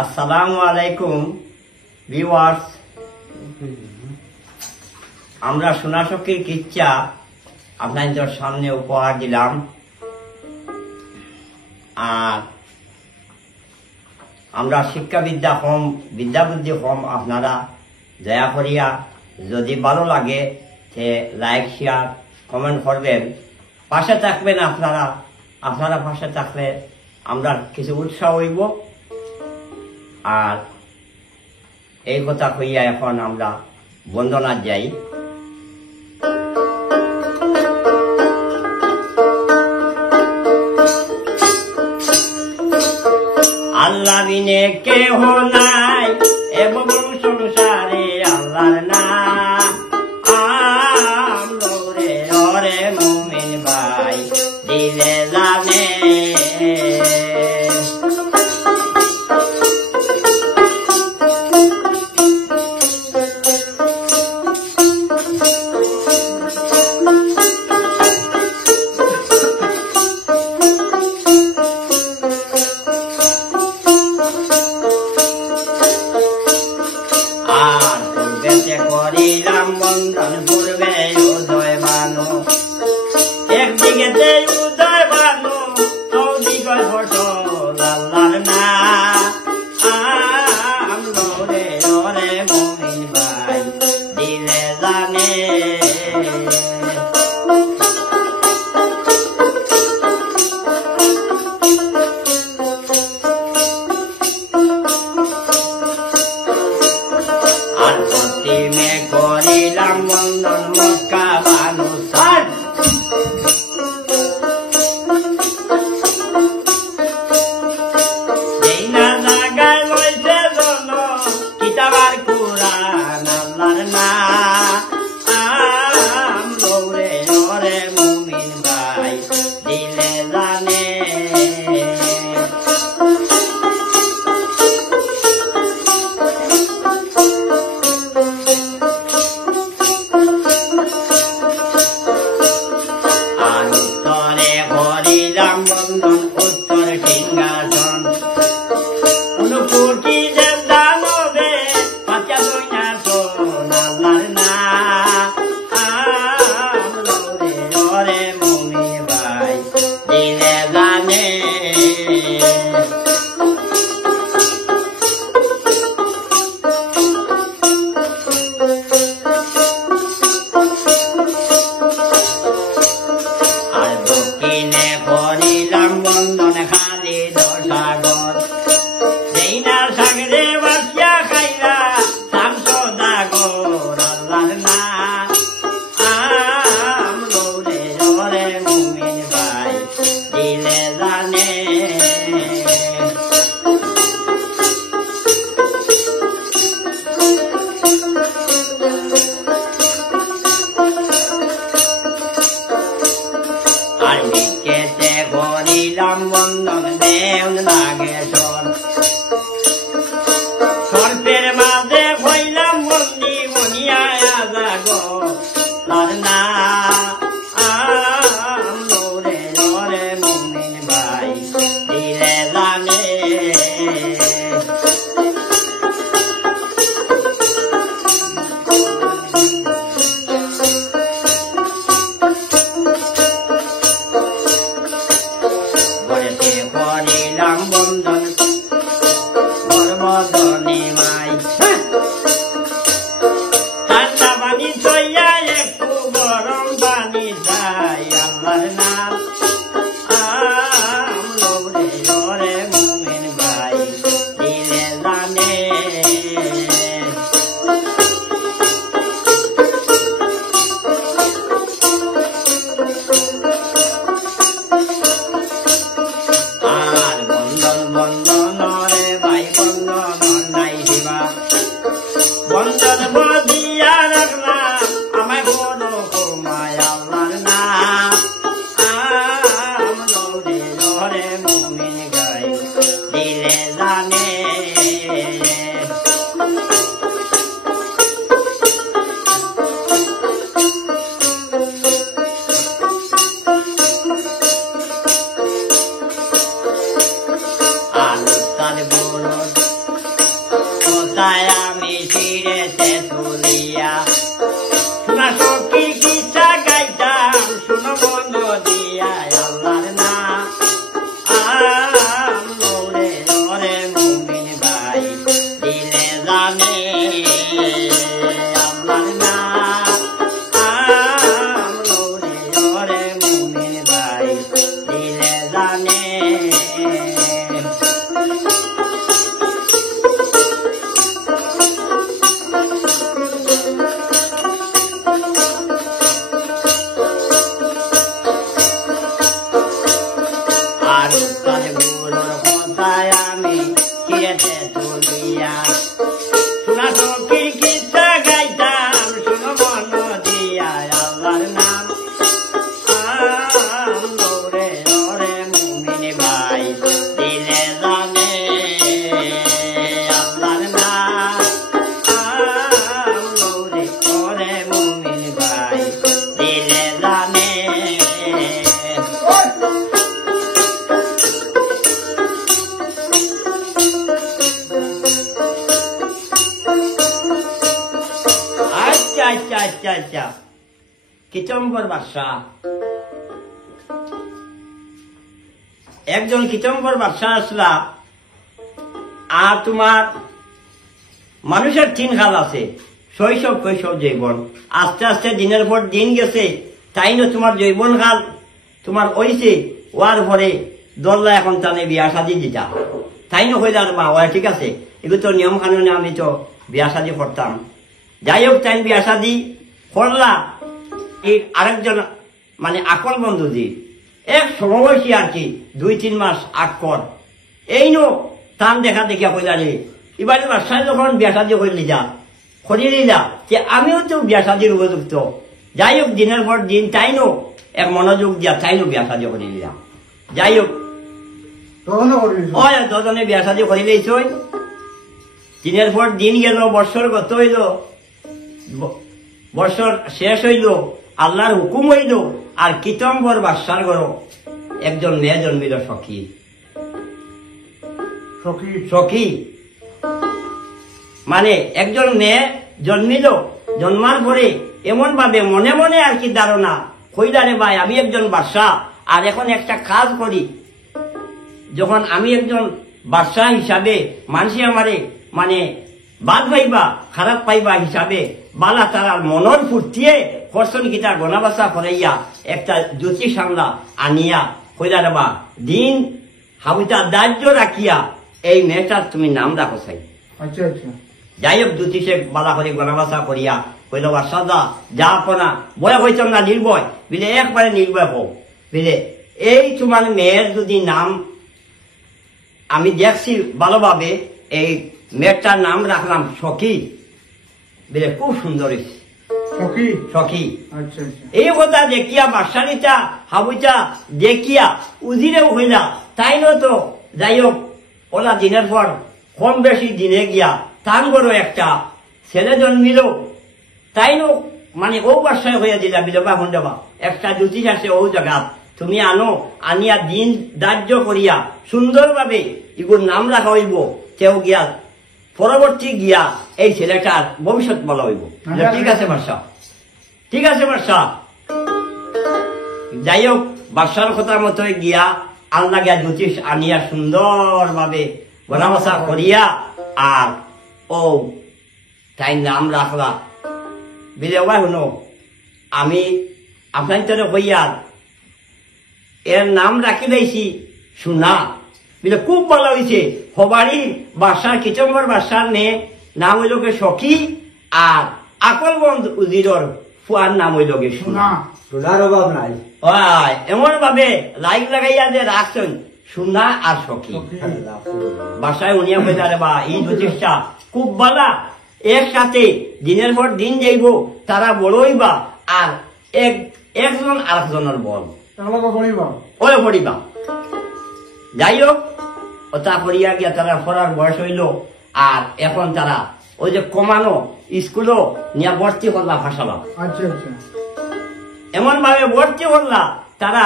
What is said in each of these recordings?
আসসালামু আলাইকুম ভিউয়ার্স, আমরা সোনাসখীর কিচ্ছা আপনাদের সামনে উপহার দিলাম। আর আমরা শিক্ষাবিদ্যা কম, বিদ্যাবুদ্ধি কম। আপনারা দয়া করিয়া যদি ভালো লাগে সে লাইক, শেয়ার, কমেন্ট করবেন, পাশে থাকবেন। আপনারা পাশে থাকলে আমরা কিছু উৎসাহ হইব। আর এই কথা কইয়া এখন আমরা বন্দনা যাই। আল্লাহ বিনে কেহ নাই এবং সংসারে আল্লাহর না। আমরে ওরে মুমিন ভাই দিলে জানে, করিলাম বন্ধন পূর্বে উদয় বানু, একদিকে উদয় বানু চৌদিকে ফসল আল্লাহর না। আমরে ওরে মুমিন ভাই দিলে জানে, আর পশ্চিমে করিলাম বন্ধন মক্কা বানু সার। এই না জায়গায় লইছে জন কিতাবার কুরআন আল্লাহর না। আমরে ওরে মুমিন ভাই দিলে জানে, উত্তরে করিলাম বন্ধন উত্তর সিংহাসন, কোটি দানবে পাচা দইনাসন আল্লাহর না। আমরে ওরে মুমিন ভাই দিলে জানে, আর দক্ষিণে করিলাম বন্ধন খালিদ সাগর, যেই না সাগরে বাসিয়া খাইলা শামসদাগর আল্লাহর না। আমরে ওরে মুমিন ভাই দিলে জানে, আর নিকেতে করিলাম বন্ধন দেউন নাগেশ্বর, সর্পের মাঝে হইলাম বন্দি মনিয়া জাগর না। আমরে ওরে মুমিন ভাই দিলে জানে, ঘরেতে করিলাম বন্ধন গর্বধনী মাই, ঠান্ডা পানি চইয়া একটু গরম পানি চাই আল্লাহর নাম। আমরে ওরে মুমিন ভাই দিলে জানে, আর বন্ধন বন্ধন রে ভাই বন্ধন নাই দিবা, বন্ধন বদিয়া রাখলাম আমায় বড় কমায় আল্লাহর না। আর উস্তাদ গুরুর কথায় আমি কিয়েতে তুলিয়া শোনা সখীর কিচ্ছা গাইতাম শুনো মন দিয়া আল্লাহর নাম রে ওরে মুমিন ভাই দিলে জানে আল্লাহর নাম রে ওরে মুমিন ভাই দিলে জানে আচ্ছা কিচম্বর বাদশাহ একজন কিচম্বর বাদশাহ আসলা আর তোমার মানুষের তিন কাল আছে শৈশব কৈশোর যৌবন আস্তে আস্তে দিনের পর দিন গেছে তাই না তোমার যৌবন কাল তোমার ওইছে ওয়ার পরে দল্লা এখন টানে বিয়া শাদি দিতা তাই না হইলে আর মা ওয়া ঠিক আছে এগুলো তো নিয়ম কানুনে আমি তো বিয়া শাদি করতাম যাই হোক তাই বিয়া শাদি করলা এই আরেকজন মানে আকল বন্ধুজি এক সমবয়সী আর কি 2-3 মাস আগ কর এই নো টান দেখা দেখিয়া কইলা রে এবারে বাসায় যখন বিয়া শাদি করলি যা করিলিলা যে আমিও তো বিয়া শাদির উপযুক্ত যাই হোক দিনের পর দিন তাই নো এক মনোযোগ দিয়া তাই নো বিয়া শাদি করিলিলাম যাই হোক দুজনে বিয়া শাদি করিলেই দিনের পর দিন গেল বৎসর গত হইল বৎসর শেষ হইল আল্লাহর হুকুম হইল আর কিচম্বর বাদশার ঘর একজন মেয়ে জন্মিল সখী সখী মানে একজন মেয়ে জন্মিল জন্মার পরে এমন ভাবে মনে মনে আর কি ধারণা কইলারে ভাই আমি একজন বাদশাহ আর এখন একটা কাজ করি যখন আমি একজন বাদশাহ হিসাবে মানুষে আমারে মানে বাদ পাইবা খারাপ পাইবা হিসাবে বালা তারার মনর ফুর্তিয়ে করছন গীতা গনাবাসা করাইয়া একটা জ্যোতিষ সামলা আনিয়া কইলা রে বা দিন হাবিতা দাহ্য রাখিয়া এই মেয়েটার তুমি নাম রাখো চাই আচ্ছা আচ্ছা যাই হোক জ্যোতিষে বালা করে গনাবাসা করিয়া কইল বা সাদা যা আপনা বয় হইতাম না নির্ভয় বিলে একবারে নির্ভয় হোক বিলে এই তোমার মেয়ের যদি নাম আমি দেখছি ভালোভাবে এই মেয়েটার নাম রাখলাম সখী বিলে খুব সুন্দর সখী এই কথা দেখিয়া বাসারিটা হাবুইটা দেখিয়া উজিরেও হইলা তাই তো যাই হোক ওরা দিনের পর কম বেশি দিনে গিয়া তার বড় একটা ছেলে জন্মিল তাই মানে ও বাসায় হইয়া দিলা বিধবা হন্ডবা একটা জ্যোতিষ আছে ও জায়গা তুমি আনো আনিয়া দিন ধার্য করিয়া সুন্দরভাবে এগুলোর নাম রাখা হইব কেউ গিয়া পরবর্তী গিয়া এই ছেলেটার ভবিষ্যৎ বলা হইব ঠিক আছে বাদশা ঠিক আছে বাদশা যাই হোক বাদশার কথার মতো গিয়া আল্লাহ গিয়া জ্যোতিষ আনিয়া সুন্দরভাবে গনাবাসা করিয়া আর ও তাই নাম রাখলা বিলে ভাই শুনো আমি আপনার তরে হইয়া এর নাম রাখি দিয়েছি শুনা বিলে খুব ভালো হয়েছে হবারই বাসার কিচম্বর বাসার মেয়ে নাম হইলকে সখী আর আকলবন্ধ উজিরর ফুয়ার নাম হইলকে শুনা শোনার অভাব নাই এমন ভাবে লাইক লাগাইয়া যে রাখছেন শুনা আর সখী বাসায় উনিয়া হইলারে বা এই জ্যোতিষটা খুব ভালা একসাথে দিনের পর দিন যাইব তারা বড়ইবা আর একজন আরেকজনের বল ওই পড়িবা যাই হোক ওটা পড়িয়া গিয়া তারা পড়ার বয়স হইল আর এখন তারা ওই যে কমানো স্কুলও নিয়ে ভর্তি করলা ভাষালা এমন ভাবে ভর্তি করলা তারা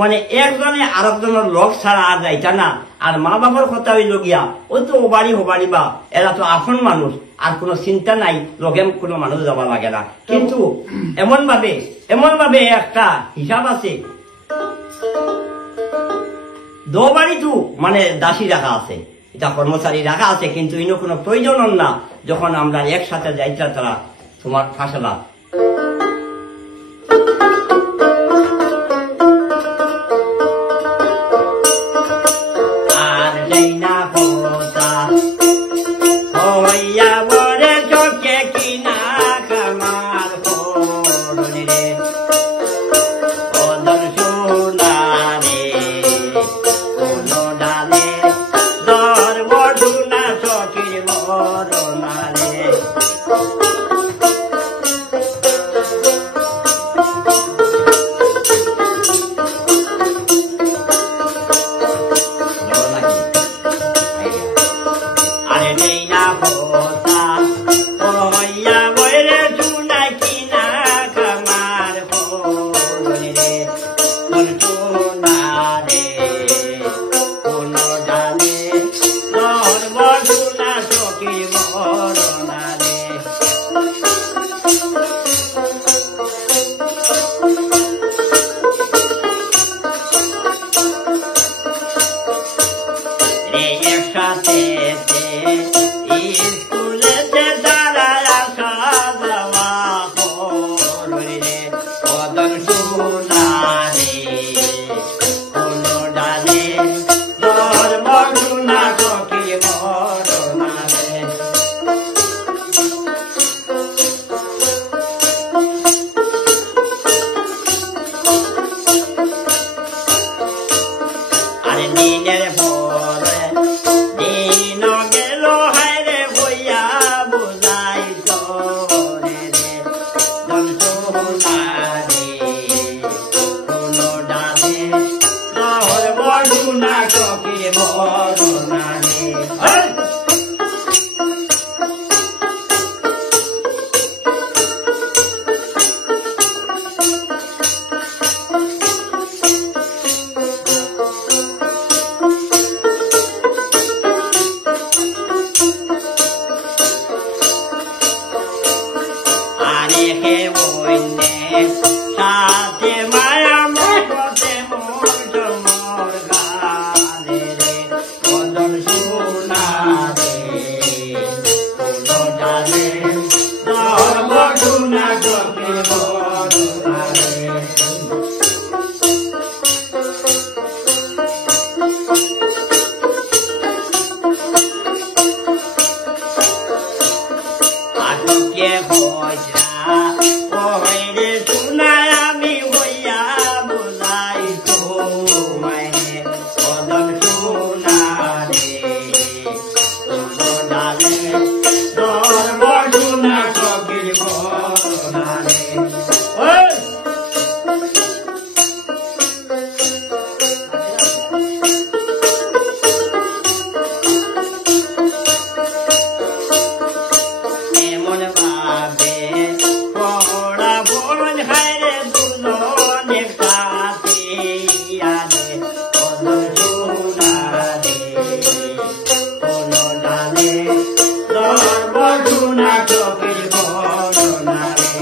মানে একজনে আরেকজনের লোক ছাড়া আর যাইতা না আর মা বাবার কথা হইল গিয়া ও তো ওবাড়ি হবাড়ি বা এরা তো আপন মানুষ আর কোনো চিন্তা নাই লগে কোনো মানুষ যাবা লাগে না কিন্তু এমন ভাবে একটা হিসাব আছে দোবাড়ি তো মানে দাসী রাখা আছে এটা কর্মচারী রাখা আছে কিন্তু ইনো কোনো প্রয়োজন না যখন আমরা একসাথে যাইতা তারা তোমার ফাঁসলা ডালে কোন ডালে ধর্ম শুনা সখী মরণালে আরে দিনের পরে দিন গেল হায়রে বইয়া বুঝাই তোরে রে জন সোনারে কোন ডালে ধর্ম শুনা সখী মরণালে আরে হে বইনে সাথে মায়া মতে মোর মোর গানে রে বদন সোনা রে কোন ডালে ধর্ম শুনা সখী মরণালে আটকে বসা ওরে শুনায় আমি হইয়া বুঝাই তোমায় বদন সোনা রে কোন ডালে ধর্ম শুনা সখী মরণালে ওই এমন ভাবে পড়া বল হায়রে দুজনে সাথে আরে বদন সোনা রে কোন ডালে ধর্ম শুনা সখী মরণালে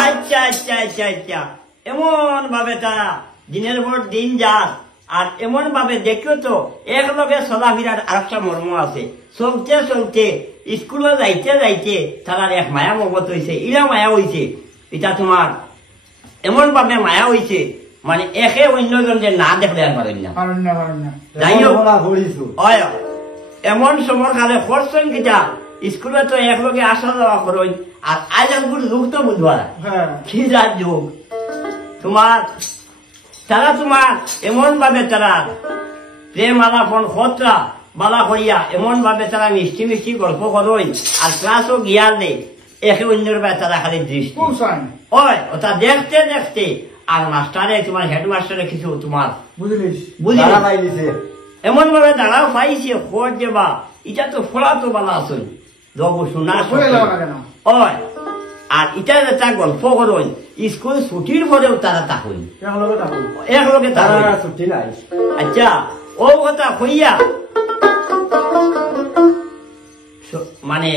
আচ্ছা আচ্ছা আচ্ছা আচ্ছা এমন ভাবে তারা দিনের পর দিন যান আর এমন ভাবে দেখো তো একলগে চলাফেরার আরেকটা মর্ম আছে চলতে চলতে স্কুলে যাইতে যাইতে তারার এক মায়া মগত হয়েছে ইরা মায়া হয়েছে এটা তোমার এমন ভাবে মায়া হয়েছে মানে একে অন্যজন যে না দেখলে আর পারেন না পারেন না পারেন না যাই হোক বলা হইছো হয় এমন সময় কালে করছেন কিটা স্কুলে তো একলগে আসা যাওয়া করেন আর আজ আঙ্গুর লোক তো বুঝবা না। হ্যাঁ কি যার যুগ তোমার তারা তোমার এমন ভাবে তারা প্রেম আলাপন খতরা বালা করিয়া এমন ভাবে তারা মিষ্টি মিষ্টি গল্প করেন আর ক্লাসও গিয়ালে একে অন্যের ভাবে তারা খালি দৃষ্টি খুব সাইন ওই ওটা দেখতে দেখতে আর মাস্টারে তোমার হেডমাস্টারে কিছু তোমার বুঝলিস বুঝলি দাঁড়া পাইলিছে এমন ভাবে দাঁড়াও পাইছে খোঁজ দেবা এটা তো ফোড়া তো বালা আসুন দবু শোনা হয়ে যাওয়া না কেন ওই আর এটা একটা গল্প করেন স্কুল ছুটির পরেও তারা তাকুন একলগে থাকুন একলগে তারা তারা ছুটি নাই আচ্ছা ও কথা হইয়া মানে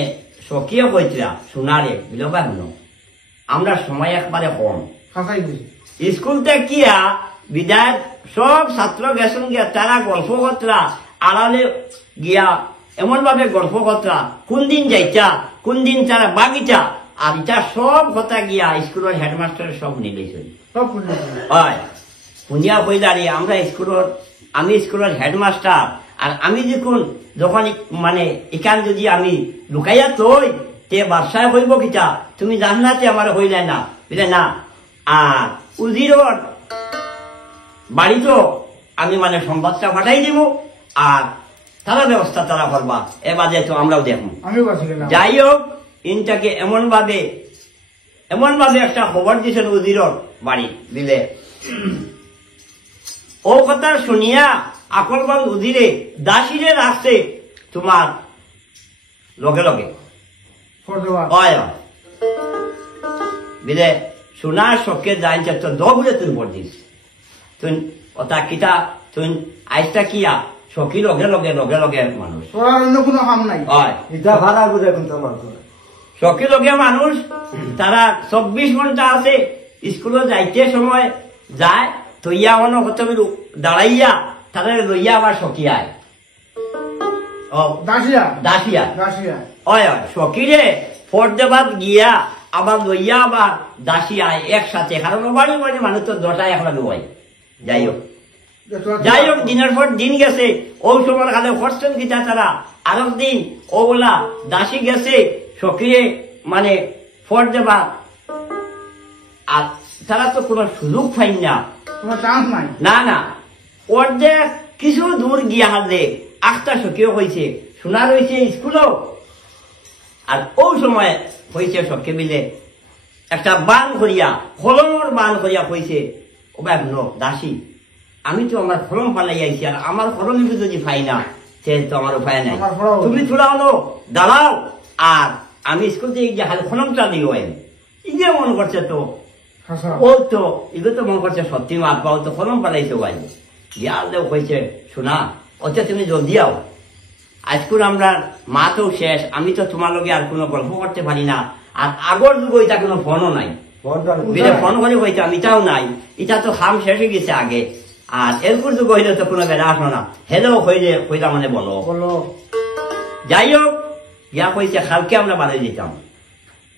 সকিয়ে কইতরা শোনারে বিলবা হলো আমরা সময় একবারে কম খাসাই দিছি স্কুলতে গিয়া বিদায় সব ছাত্র গেছেন গিয়া তারা গল্প করতরা আড়ালে গিয়া এমন ভাবে গল্প করতরা কোন দিন যাইতা কোন দিন তারা বাগিচা আর এটা সব কথা গিয়া স্কুলের হেডমাস্টারের সব নিলেছেন সব পুণ্য হয় পুনিয়া কইলারি আমরা স্কুলের আমি স্কুলের হেডমাস্টার আর আমি যখন মানে এখান যদি আমি লুকাইয়া তৈ তে বাসায় হইব কিটা তুমি জানাতে আমার হইলে না বুঝলে না আর উজিরর বাড়ি তো আমি মানে সংবাদটা পাঠাই দিব আর তারা ব্যবস্থা তারা করবা এবারে তো আমরাও দেখবো আমিও কাছে গেলাম যাই হোক ইনটাকে এমন ভাবে একটা খবর দিয়েছেন উজিরর বাড়ি দিলে ও কথা শুনিয়া আকলবাল উজিরে দাসিরে রাখছে তোমার লগে লগে ফরদেওয়া হয় বিলে শোনার শখে জানছে তো দবুলে তুই ভোট দিস তুই ওটা কিতা তুই আইসটা কিয়া সখী লগে লগে মানুষ তোর অন্য কোনো কাম নাই হয় এটা ভাড়া বুঝে কিন্তু আমার সখী লগিয়া মানুষ তারা 24 ঘন্টা আছে, স্কুলে যাইতে সময় যায়, তৈয়া মনে হতে দাঁড়াইয়া তাদের লইয়া আবার সখী আয়। ও দাসিয়া দাসিয়া দাসিয়া হয় হয়, সখীরে ফোর দেবাদ গিয়া আবার লইয়া আবার দাসী আয় একসাথে, কারণ বাড়ি বাড়ি মানুষ তো 10টা একলা নয়। যাই হোক দিনের পর দিন গেছে, ওই সময় খালে করছেন গীতা তারা আরো দিন ওগুলা দাসী গেছে সক্রিয় মানে ফোর দেবা, আর তারা তো কোনো সুযোগ পাই না, কোনো চান্স নাই। না না, অর্ধেক কিছু দূর গিয়া হালে আখটা সক্রিয় হয়েছে, শোনা রয়েছে স্কুলও। আর ওই সময় হয়েছে সখী মিলে একটা বান করিয়া, কলমর বান করিয়া হয়েছে, ও ভাই দাসী আমি তো আমার ফলম পালাই আইছি, আর আমার ফলম যদি পাই না সে তো আমার উপায় নাই, তুমি থোড়া হলো দাঁড়াও, আর আমি স্কুল থেকে গিয়ে খালি ফলমটা দিও। ইয়ে মন করছে তো ও তো এগুলো তো মন করছে সত্যি মাত পাও তো ফলম পালাইছে ভাই, গিয়ালেও হয়েছে শোনা ওতে তুমি জলদি আও, আজকুর আমরা মা তো শেষ, আমি তো তোমার লগে আর কোনো গল্প করতে পারি না, আর আগর যুগ এটা কোনো ফোনও নাই, ফোন করে হইতাম এটাও নাই, এটা তো খাম শেষ হয়ে গেছে আগে, আর এরপর যুগ হইলে তো কোনো বেড়া আসো না, হেলো হইলে হইতা মানে বলো। যাই হোক ইয়া কইছে কালকে আমরা বাড়ি যেতাম,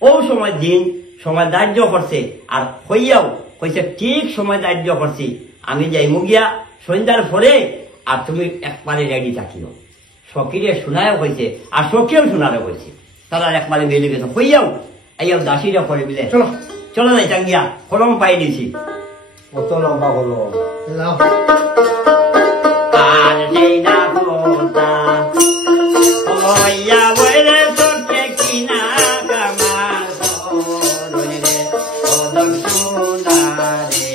ও সময় দিন সময় ধার্য করছে, আর হইয়াও কইছে ঠিক সময় ধার্য করছি, আমি যাই মুগিয়া সন্ধ্যার পরে, আর তুমি একবারে রেডি থাকিও। সখীরে শোনায়ও হয়েছে, আর সখীও শোনারও হয়েছে, তারা একবারে বেরিয়ে গেছে হইয়াও আইয়াও দাসীরা করে বিলে চলো চলো যাই টাঙ্গিয়া কলম পাই দিছি। কত লম্বা হলো আর সেই না কথা হইয়া বইরে তোকে কিনা গামার ধরে রে ওদন সোনারে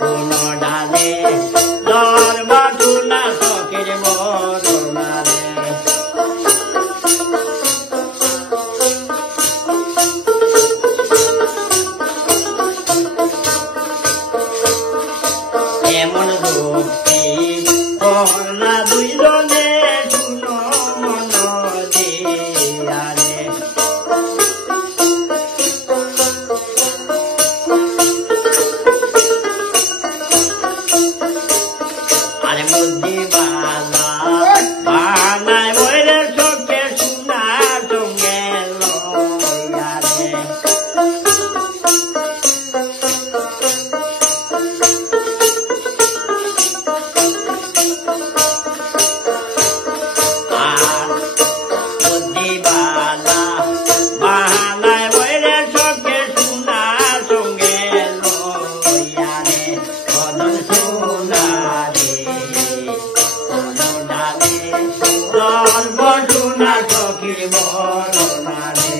কোন ডালে দর বাটুনা সখীর বরণারে। এমন রূপী করলা দুইজনে শুনো মন দিয়া রে, আরে বুদ্ধি বালা বানায় বইরে চোখে শোনা সঙ্গে লইয়া রে। আর বুদ্ধিবালা বাহানায় বইরে চোখে শোনা সঙ্গে লইয়া রে, বদন শোনা রে কোন ডালে গল্প শোনা সখীর বরণা রে।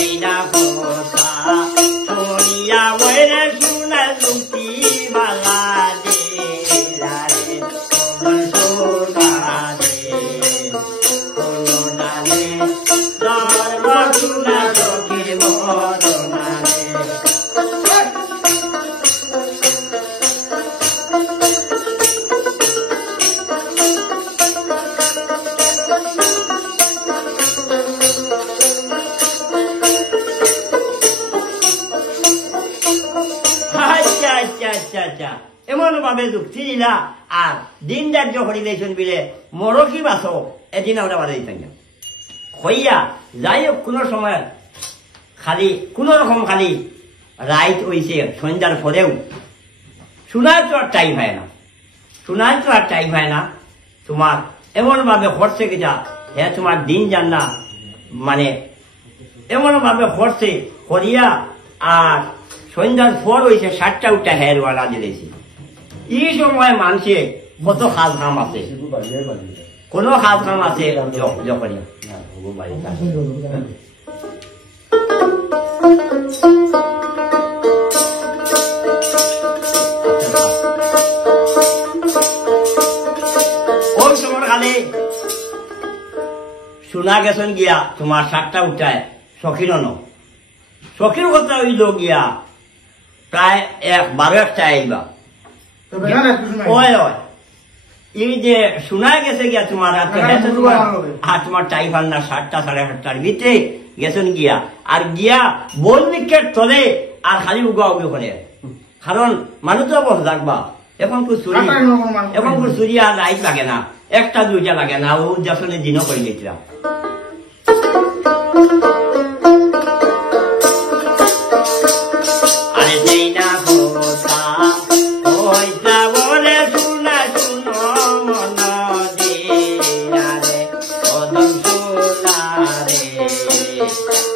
এই না কথা শুনিয়া বইরে শুনা লুটি বালা দিলা রে, কোন সোনা রে কোন ডালে ধর্ম শুনা সখীর বরণা রে। আচ্ছা আচ্ছা আচ্ছা আচ্ছা, এমন ভাবে যুক্তি দিলা, আর দিন ধার্য করিলেছেন বিলে মরকি বাসো এদিন আমরা বাড়ি দিতাম না হইয়া। যাই হোক কোনো সময় খালি কোন রকম খালি রাইট হইছে সন্ধ্যার পরেও শোনার তো আর টাইম হয় না, শোনার তো আর টাইম হয় না, তোমার এমন ভাবে হরছে কিনা হ্যাঁ তোমার দিন যান না, মানে এমন ভাবে হরছে করিয়া, আর সন্ধ্যার পর হয়েছে 7টা উঠা হেরওয়ালা দিলেছি। এই সময় মানুষে কত খাল কাম আছে, কোনো খাল কাম আছে যখন ওই সময় খালে শোনা গেছেন গিয়া তোমার 7টা উঠায় সখীর কথা হইল গিয়া প্রায় 12-1টা আইবা তো বেলা না একটু সময় ওই ওই এই যে শোনা গেছে গিয়া তোমার আর তো না, হেতে বুঝবো তোমার ভালো হবে। আর তোমার টাইফার না 7টা 7:30টার ভিতরে গেছেন গিয়া আর গিয়া বল উইকেট তোলে আর খালি উগা উগি করে কারণ মানুষ তো বস লাগবা এখন তো চুরি আটার নগর মানুষ এখন তো চুরি আর লাইট লাগে না 1টা 2টা লাগে না ও যশনে দিনও করে গেছিলাম আরে যেই না কথা ওইটা বলে শুনা শুনো মন দিয়া রে কদম শোনা রে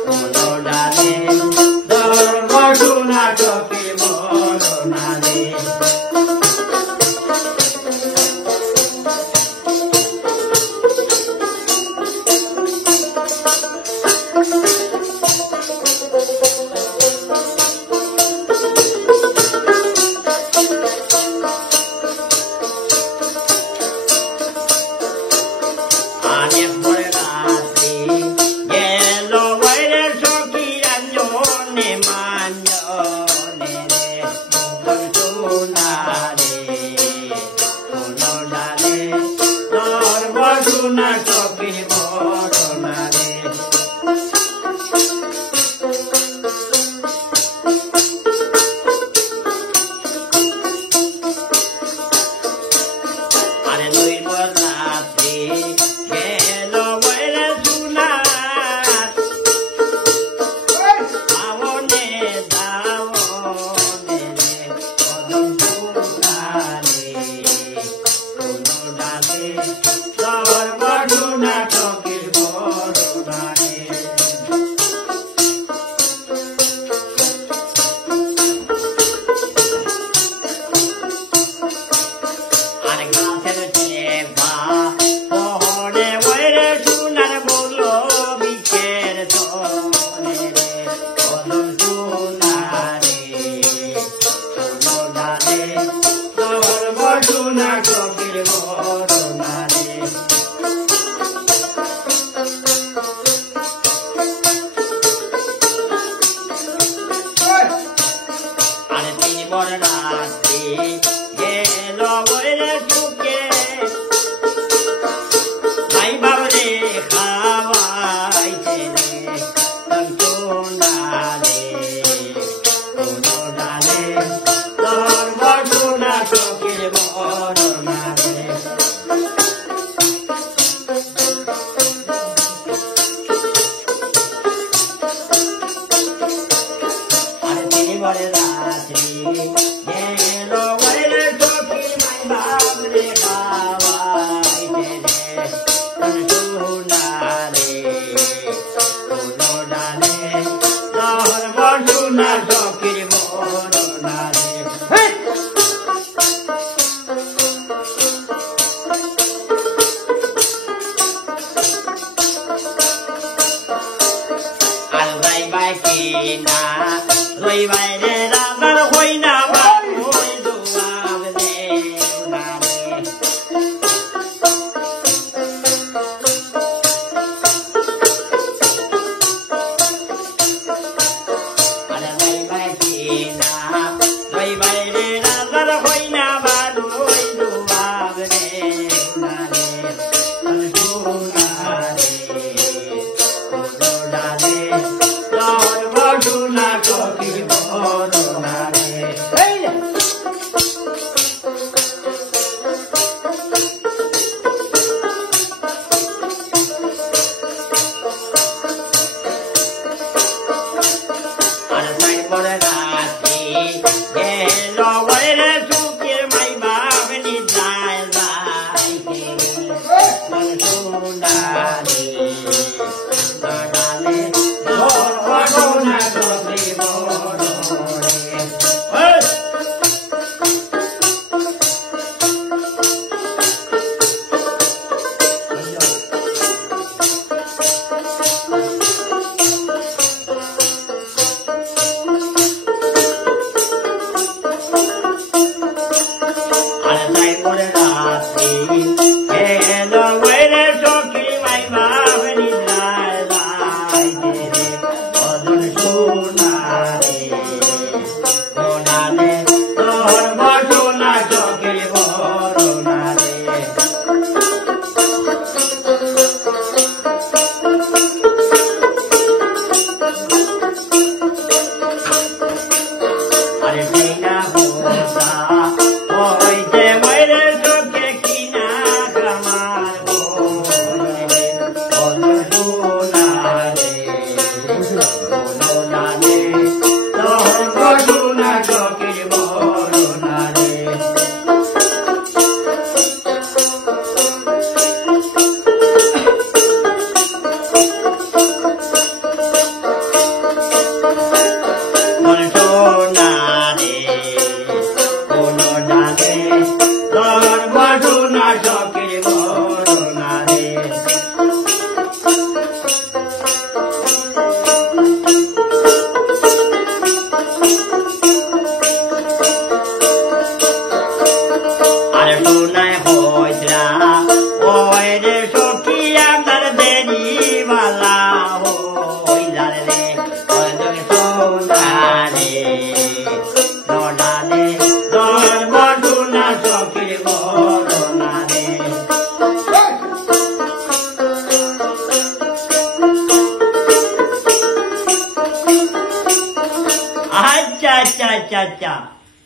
মন ডালে ধর্ম শোনা চোখে মরনা রে অনেক বড় রাত্রি গেল বাইরে সখী রঞ্জনে মাঞ্জনে রে সোনা রে কোনো ডালে ধর্ম সোনা চোখে বড়না রে আরে নইর রাত্রি গেল বাইরে সোনা আওনে দাওনে রে কদম সোনা রে কোনো ডালে ধর্ম সোনা চোখে বড়না রে আর গাছের চেপা পহরে ওরে সোনার বলো বিচের তনে রে কদম সোনা রে সোনো ডালে ধর্ম সোনা চোখের বড়না রে আরে তিনি বড় রাত্রি গেল বইরে চুকে ভাই বাবরে খাওয়াইতে রে সোনা রে কোনো ডালে ধর্ম সোনা চোখের বড়না রে আরে তিনি বড় রাত্রি গেল বইরে চোখে ভাই বাবরে খাওয়াইতে রে সোনা রে কোনো ডালে ধর্ম সোনা চোখের বড়না রে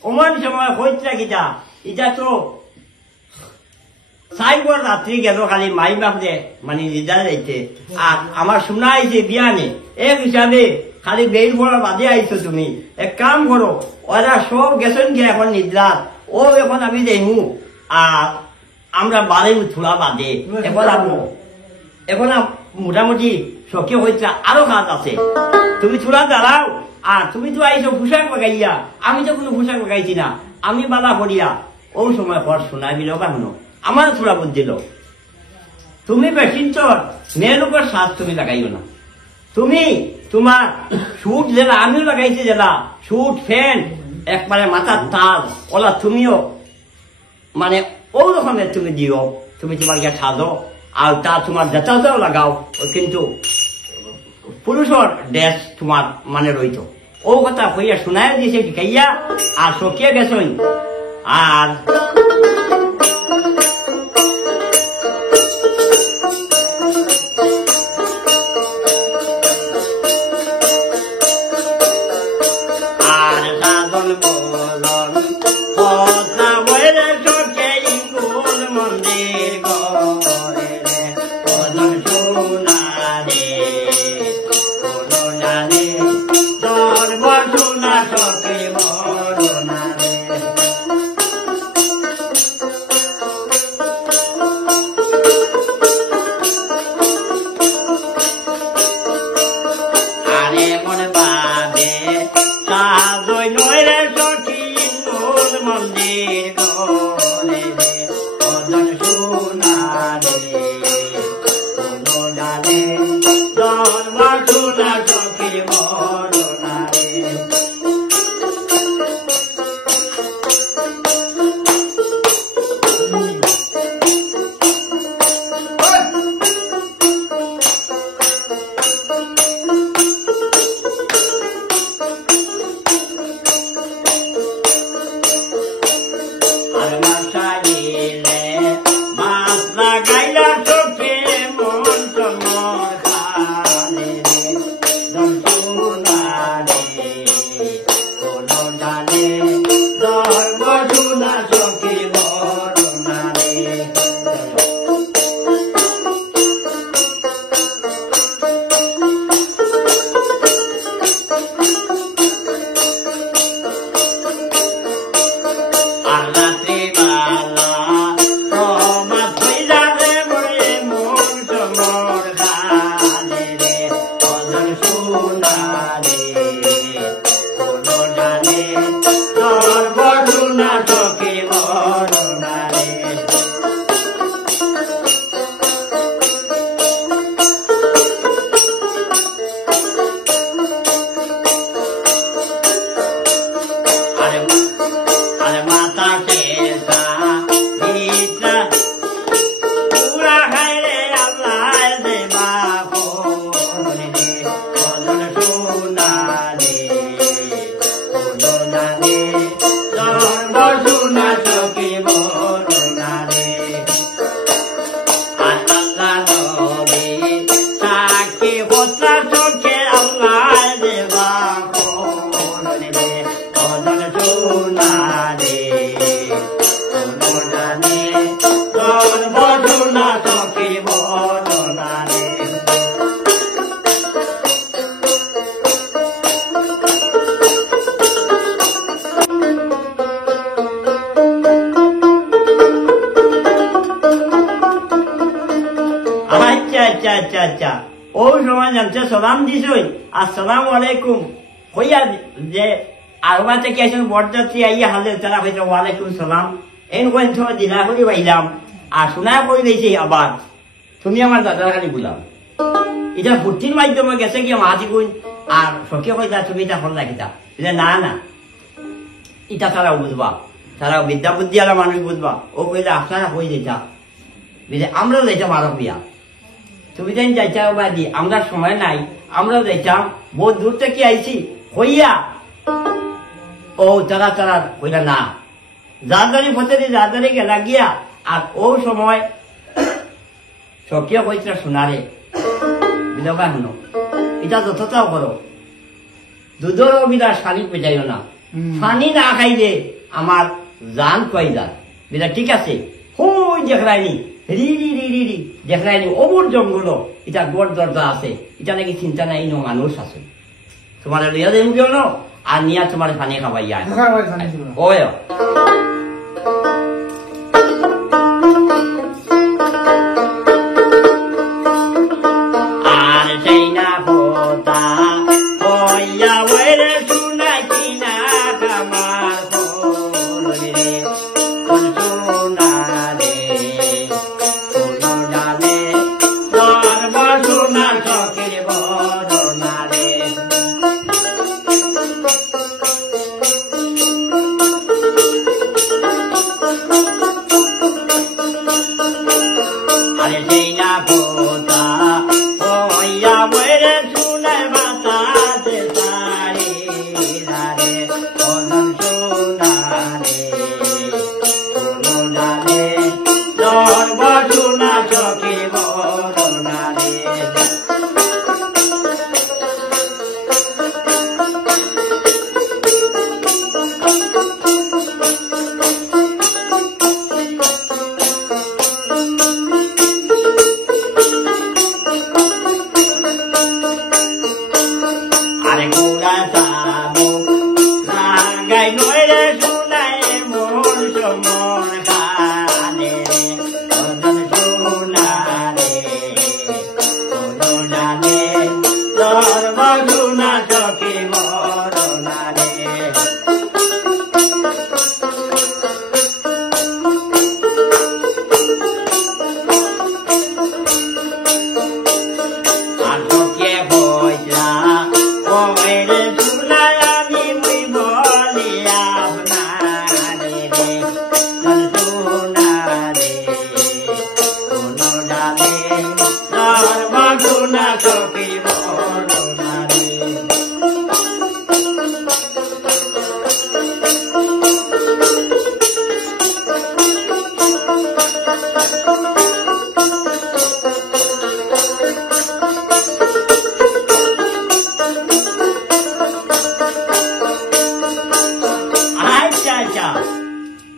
অমন সময় হইতা কিতা ইটা তো সাইবর রাত্রি গেল খালি মাই বাপরে মানে রিজাল যাইতে আর আমার শোনা আইছে বিয়ানে এক হিসাবে খালি বের পড়া বাদে আইছো তুমি এক কাম করো ওরা সব গেছেন কি এখন নিদ্রা ও এখন আমি দেখু আর আমরা বাড়ি থোড়া বাদে এখন মোটামুটি সখী হইতে আরো কাজ আছে তুমি থোড়া দাঁড়াও আর তুমি তো আইছো পোশাক লাগাইয়া আমি তো কোনো পোশাক লাগাইছি না আমি বাধা করিয়া ও সময় পর শোনাই দিল কেন আমার থোড়া বুঝছিল তুমি বেশিন্তর মেয়ে লোকের সাজ তুমি লাগাইও না তুমি তোমার শুট যেটা আমিও লাগাইছি যেটা শুট ফ্যান একবারে মাথার তাল ওলা তুমিও মানে ও রকমের তুমি দিও তুমি তোমার গিয়ে সাজো আর তা তোমার যেটাও লাগাও কিন্তু পুরুষের ড্রেস তোমার মানে রইত ও কথা কইয়া শোনায় দিয়েছে শিখাইয়া আর সকিয়ে গেছই আর আচ্ছা ও সময় জানছে সালাম দিছই আসসালামু আলাইকুম হইয়া যে আরবা থেকে আসেন বরযাত্রী আইয়া হালে তারা হইতে ওয়ালাইকুম সালাম এন কোন সময় দিনা করি পাইলাম আর শোনা করে দিয়েছি আবার তুমি আমার দাদার খালি বললাম এটা ফুর্তির মাধ্যমে গেছে কি মাহাতি গুণ আর সখী কইতা তুমি এটা হল লাগিতা এটা না না এটা তারাও বুঝবা তারা বিদ্যা বুদ্ধি আলা মানুষ বুঝবা ও কইলে আপনারা হয়ে যেটা আমরা যাইতাম আরো বিয়া তুমি যেন যাইতাম বা দি আমরা সময় নাই আমরা যাইতাম বহুত দূর থেকে আইছি হইয়া ও তারা তারা কইলা না যাদারি ফতেরি যাদারি গেলা গিয়া আর ও সময় সকিয়া কইতা শোনারে বিধবা শুনো এটা যতটাও করো দুধের অবিদা শানি পেটাইও না পানি না খাইলে আমার জান কয়দার বিলা ঠিক আছে হই দেখরাইনি রি রি রি রি রি দেখরাইনি অমর জঙ্গল এটা গড় দরজা আছে এটা নাকি চিন্তা নাই ইনো মানুষ আছে তোমার লইয়া যাই কেউ ন আর নিয়া তোমার পানি খাবাই যায় ওই আর সেই না হোতা হইয়া ওরে শুনাই কিনা আমার রে সোনা রে সোনা জানে সর্ব সোনা চকের বদনা রে আরে সেই না হোতা হইয়া ওরে শুনাই বাতাসে সারি রে অনন সোনা রে সোনা রে সর্ব সোনা চকে বদনা রে আরে গোড়া যাবো লাগাই নয় রে শোনায় মন সমন গানে রে অজন সোনা রে সোনা রে সর্ব সোনা চকে বদনা রে আর চোখে বইলা ওরে শুনাই আমি মুই বলি আপনারে রে সোনা রে সোনা রে সর্ব সোনা চোখে বদনা রে আচ্ছা আচ্ছা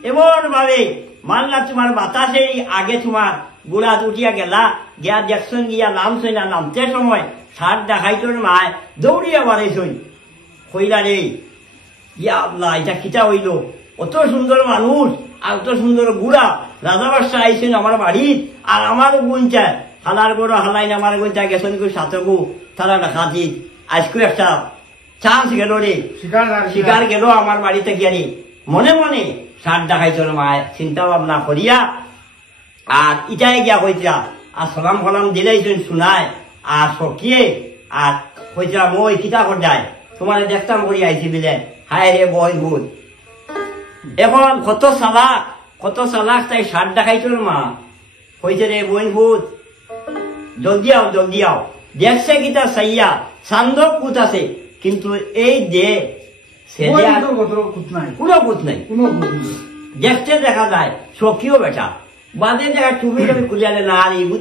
এমন ভাবে মানলা তোমার বাতাসে আগে তোমার গোড়া উঠিয়া গেলা গিয়া দেখছন গিয়া নামছই না নামতে সময় সার দেখাইতর মায় দৌড়িয়া বাড়াইছই কইলা রে ইয়া আল্লাহ এটা কিটা হইল অত সুন্দর মানুষ আর অত সুন্দর গুড়া রাজা বাদশা আইছেন আমার বাড়িত আর আমার গুঞ্চা হালার গড় হালাইন আমার গুঞ্চা গেছেন সাথকু তারা দেখাতি আজকে একটা চান্স গেল রে শিকার গেল আমার বাড়িতে গিয়ারি মনে মনে সার দেখাইছিল মায় চিন্তা ভাবনা করিয়া আর ইটাই গিয়া কইতা আর সালাম ফালাম দিলেইছেন শুনায় আর সকিয়ে আর কইতা মই কিতা করদায় তোমার দেখতাম করি আইছি বিলে হায় রে বই ভূত এখন কত চালাক তাই সার দেখাইছিল মা কইছে রে বই ভূত জলদি আও দেখছে কিতা সাইয়া চান্দক কুত আছে কিন্তু এই দে কোনো কুত নাই দেখতে দেখা যায় সখিও বেটা বাদে দেখা টুপি টুপি খুলিয়ালে না আর এগুলো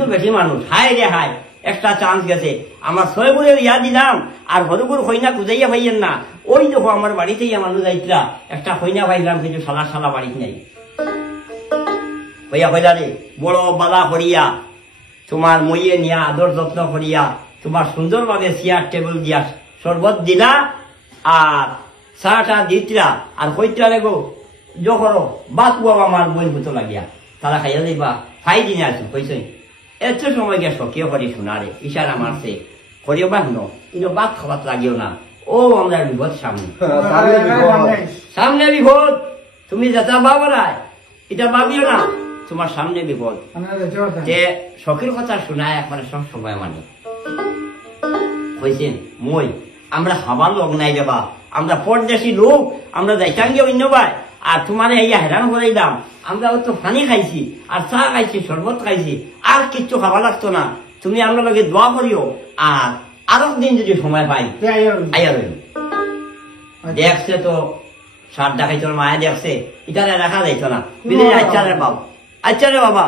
তো বেশি মানুষ হায় রে হায় একটা চান্স গেছে আমার ছয়গুলোর ইয়া দিলাম আর হরগুর হইনা খুঁজাইয়া ভাইয়েন না ওই দেখো আমার বাড়িতেই মানুষ যাইতরা একটা হইনা ভাইলাম কিন্তু সালা বাড়িতে নাই হইয়া হইলা রে বড় বালা করিয়া তোমার মইয়ে নিয়া আদর যত্ন করিয়া তোমার সুন্দরভাবে চেয়ার টেবিল দিয়া শরবত দিলা আর চাটা দিতরা আর কইতরা লেগো যখন বাত বাবা আমার বই ভূত লাগিয়া তারা খাইয়া দিবা খাই দিনে আছো কইছে এত সময় গিয়া সকিও করি শোনারে ইশারা মারছে করিও বা শুনো কিন্তু বাত খাবার লাগিও না ও আমরা বিপদ সামনে বিপদ তুমি যেটা বাবরায় এটা ভাবিও না তোমার সামনে বিপদ যে শখের কথা শোনায় একবারে সব সময় মানে কইছেন মই আমরা হাবার লোক নাই যাবা আমরা পরদেশি লোক আমরা যাইতাঙ্গে অন্য ভাই আর তোমার ইয়া হেরান করাই দাম আমরা তো পানি খাইছি আর চা খাইছি শরবত খাইছি আর কিচ্ছু খাওয়া লাগতো না তুমি আমরা লগে দোয়া করিও আর আরো দিন যদি সময় পাই আইয়া রইল দেখছে তো সার দেখাইতো মায়া দেখছে এটা রাখা যাইতো না বিলে আচ্ছা রে বাবু আচ্ছা রে বাবা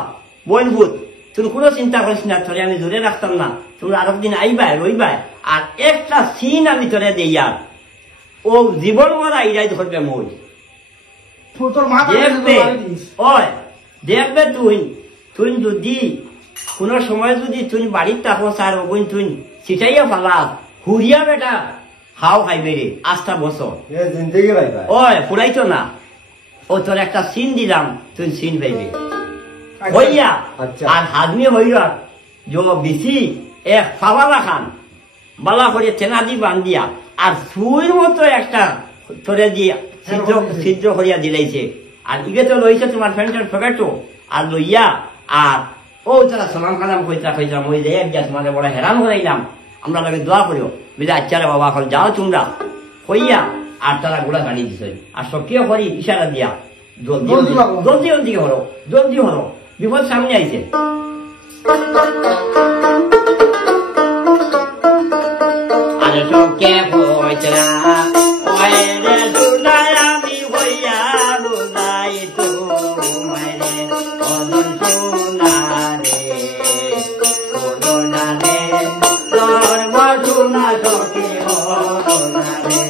বোন ভূত তুমি কোনো চিন্তা করিস না তোরে আমি জোরে রাখতাম না তুমি আরো দিন আইবাই রইবাই আর একটা সিন আমি তোরে দেইয়া ও জীবন মরা ইরাই ধরবে মই তোর মা দেখবে ওই দেখবে তুই তুই যদি কোন সময় যদি তুই বাড়ির থাকো স্যার ওগুন তুই ছিটাইয়া ফালাস হুরিয়া বেটা হাও খাইবে রে আস্থা বছর এ জিন্দগি ভাই ভাই ওই ফুরাইতো না ও তোর একটা সিন দিলাম তুই সিন পাইবে হইয়া আচ্ছা। আর হাজমি হইয়া যে বেশি এক ফাওয়ালা খান বালা করে চেনা দি বান্ধিয়া আর সুইর মতো একটা তোরে দিয়ে ছিদ্র করিয়া দিলাইছে আর ইগে তো লইছে তোমার ফ্রেন্ডের ফেকাটো আর লইয়া আর ও তারা সালাম কালাম কইতা মই যে এক গ্যাস মানে বড় হেরান করাইলাম আমরা লাগে দোয়া করিও বুঝলে আচ্ছা রে বাবা এখন যাও তোমরা হইয়া আর তারা গোলা গাড়ি দিছে আর সক্রিয় করি ইশারা দিয়া জলদি জলদি জলদি হলো জলদি হলো বিপদ সামনে আইছে আর সকে পয়সা ওই রে দুলাই আমি হইয়া বুলাই তোমায় রে অনন সোনা রে সোনা রে তোর মধুনা সকে সোনা রে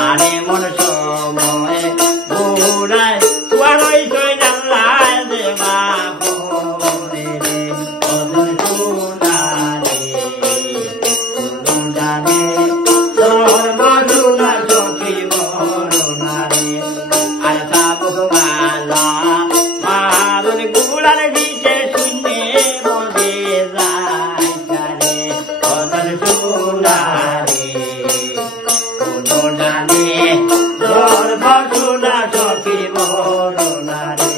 আরে মন সময় ঘুরায় তুয়ারই সই জানলায় দেবা ভরে রে অদন সোনারে সোনারে তোর মধুনা চোখে বরনা রে আর সাবক মালা মারুন গুড়ার দিকে শুনে বলে যায় রে অদন সোনারে সোনারে তোর মধুনা চোখে বরনা রে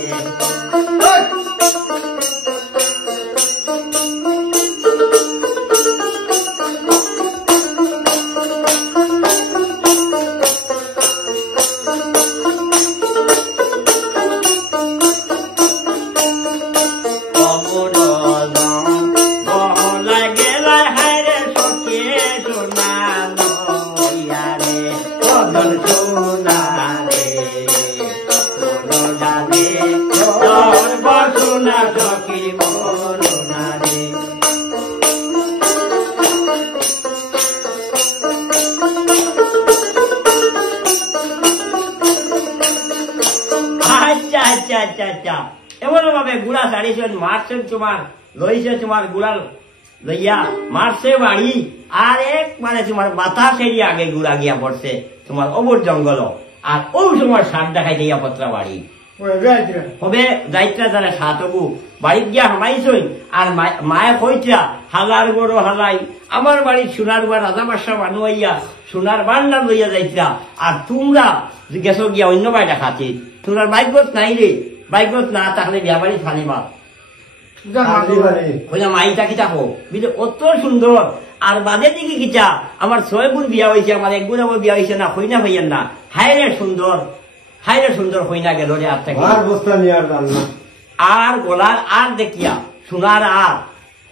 আচ্ছা আচ্ছা আচ্ছা আচ্ছা এমন ভাবে গুড়া ছাড়িয়েছেন মারছেন তোমার লইছে তোমার গুড়াল লইয়া মারছে বাড়ি আর এক মানে তোমার বাতাস এরিয়া আগে গুড়া গিয়া পড়ছে তোমার অবর জঙ্গল আর ওই সময় সাপ দেখাই দিয়া পত্রা বাড়ি হবে যাইত্রা যারা সাতবু বাড়িত গিয়া হামাইছই আর মায়ে কইত্রা হাজার বড় হালাই আমার বাড়ির সোনার বার রাজা বাসা মানুষ হইয়া সোনার বান্ডার লইয়া যাইত্রা আর তোমরা গেছো গিয়া অন্য বাড়িটা খাতি তোমার বাইকত নাই রে বাইকত না তাহলে বিয়া বাড়ি ফানিবা কইলা মাইটা কিতা হো বুঝলে অত সুন্দর আর বাদে দিকে কিতা আমার 6 গুণ বিয়া হয়েছে আমার 1 গুণ আমার বিয়া হয়েছে না হইনা হইয়েন না হাইরে সুন্দর হইনা গেল রে আর থেকে আর গোলার আর দেখিয়া সোনার আর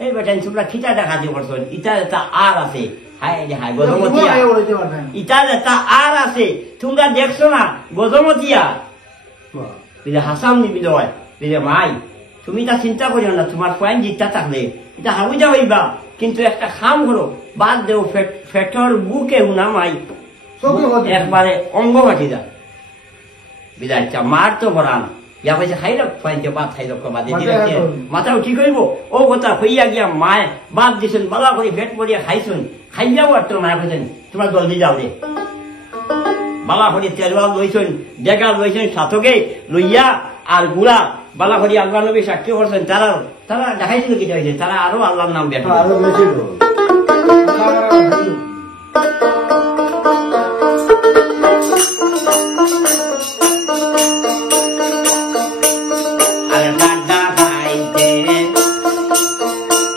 এই বেটা তোমরা খিতা দেখা দিয়ে করছো ইটা একটা আর আছে হায় হায় গজমতিয়া ইটা একটা আর আছে তোমরা দেখছো না গজমতিয়া বুঝলে হাসাম নিবি হয় বুঝলে মাই তুমি তা চিন্তা করিও না তোমার পয়েন্ট জিতটা থাকলে এটা হাউজা হইবা কিন্তু একটা খাম করো বাদ দেও ফেটর বুকে হুনা মাই একবারে অঙ্গ কাটি যা বিদায় মার তো ভরান ইয়া কইছে খাইল পয়েন্টে বাদ খাইল বাদে দিলে মাথাও ঠিক হইব ও কথা হইয়া গিয়া মায় বাদ দিছেন বালা করে পেট পরিয়া খাইছেন খাইয়াও আর তোর মায়া কইছেন তোমরা জলদি যাও রে বালা করে তেলওয়াল লইছেন ডেগা লইছেন সাথকে লইয়া আর গুড়া বালা করি আল্লাহ নবী সাক্ষী করছেন তারা দেখাইছিল কি হয়েছে তারা আরো আল্লাহর নাম দেখো আরো বেশি আর দাদা ভাইতে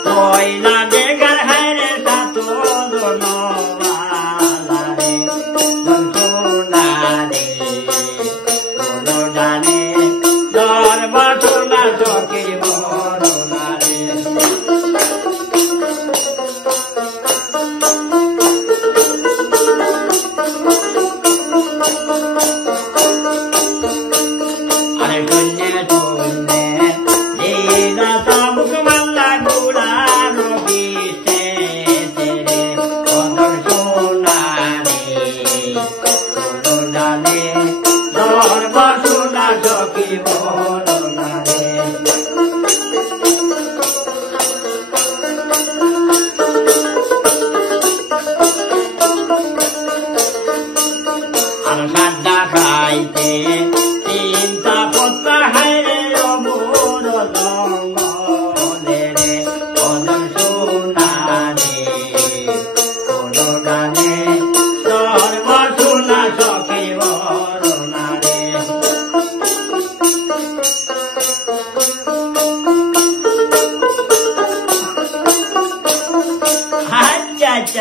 কয়লা দেগার হায়রে সাতো জনবালারে সোনারে সোনারে দর বাসনা চকে বরনারে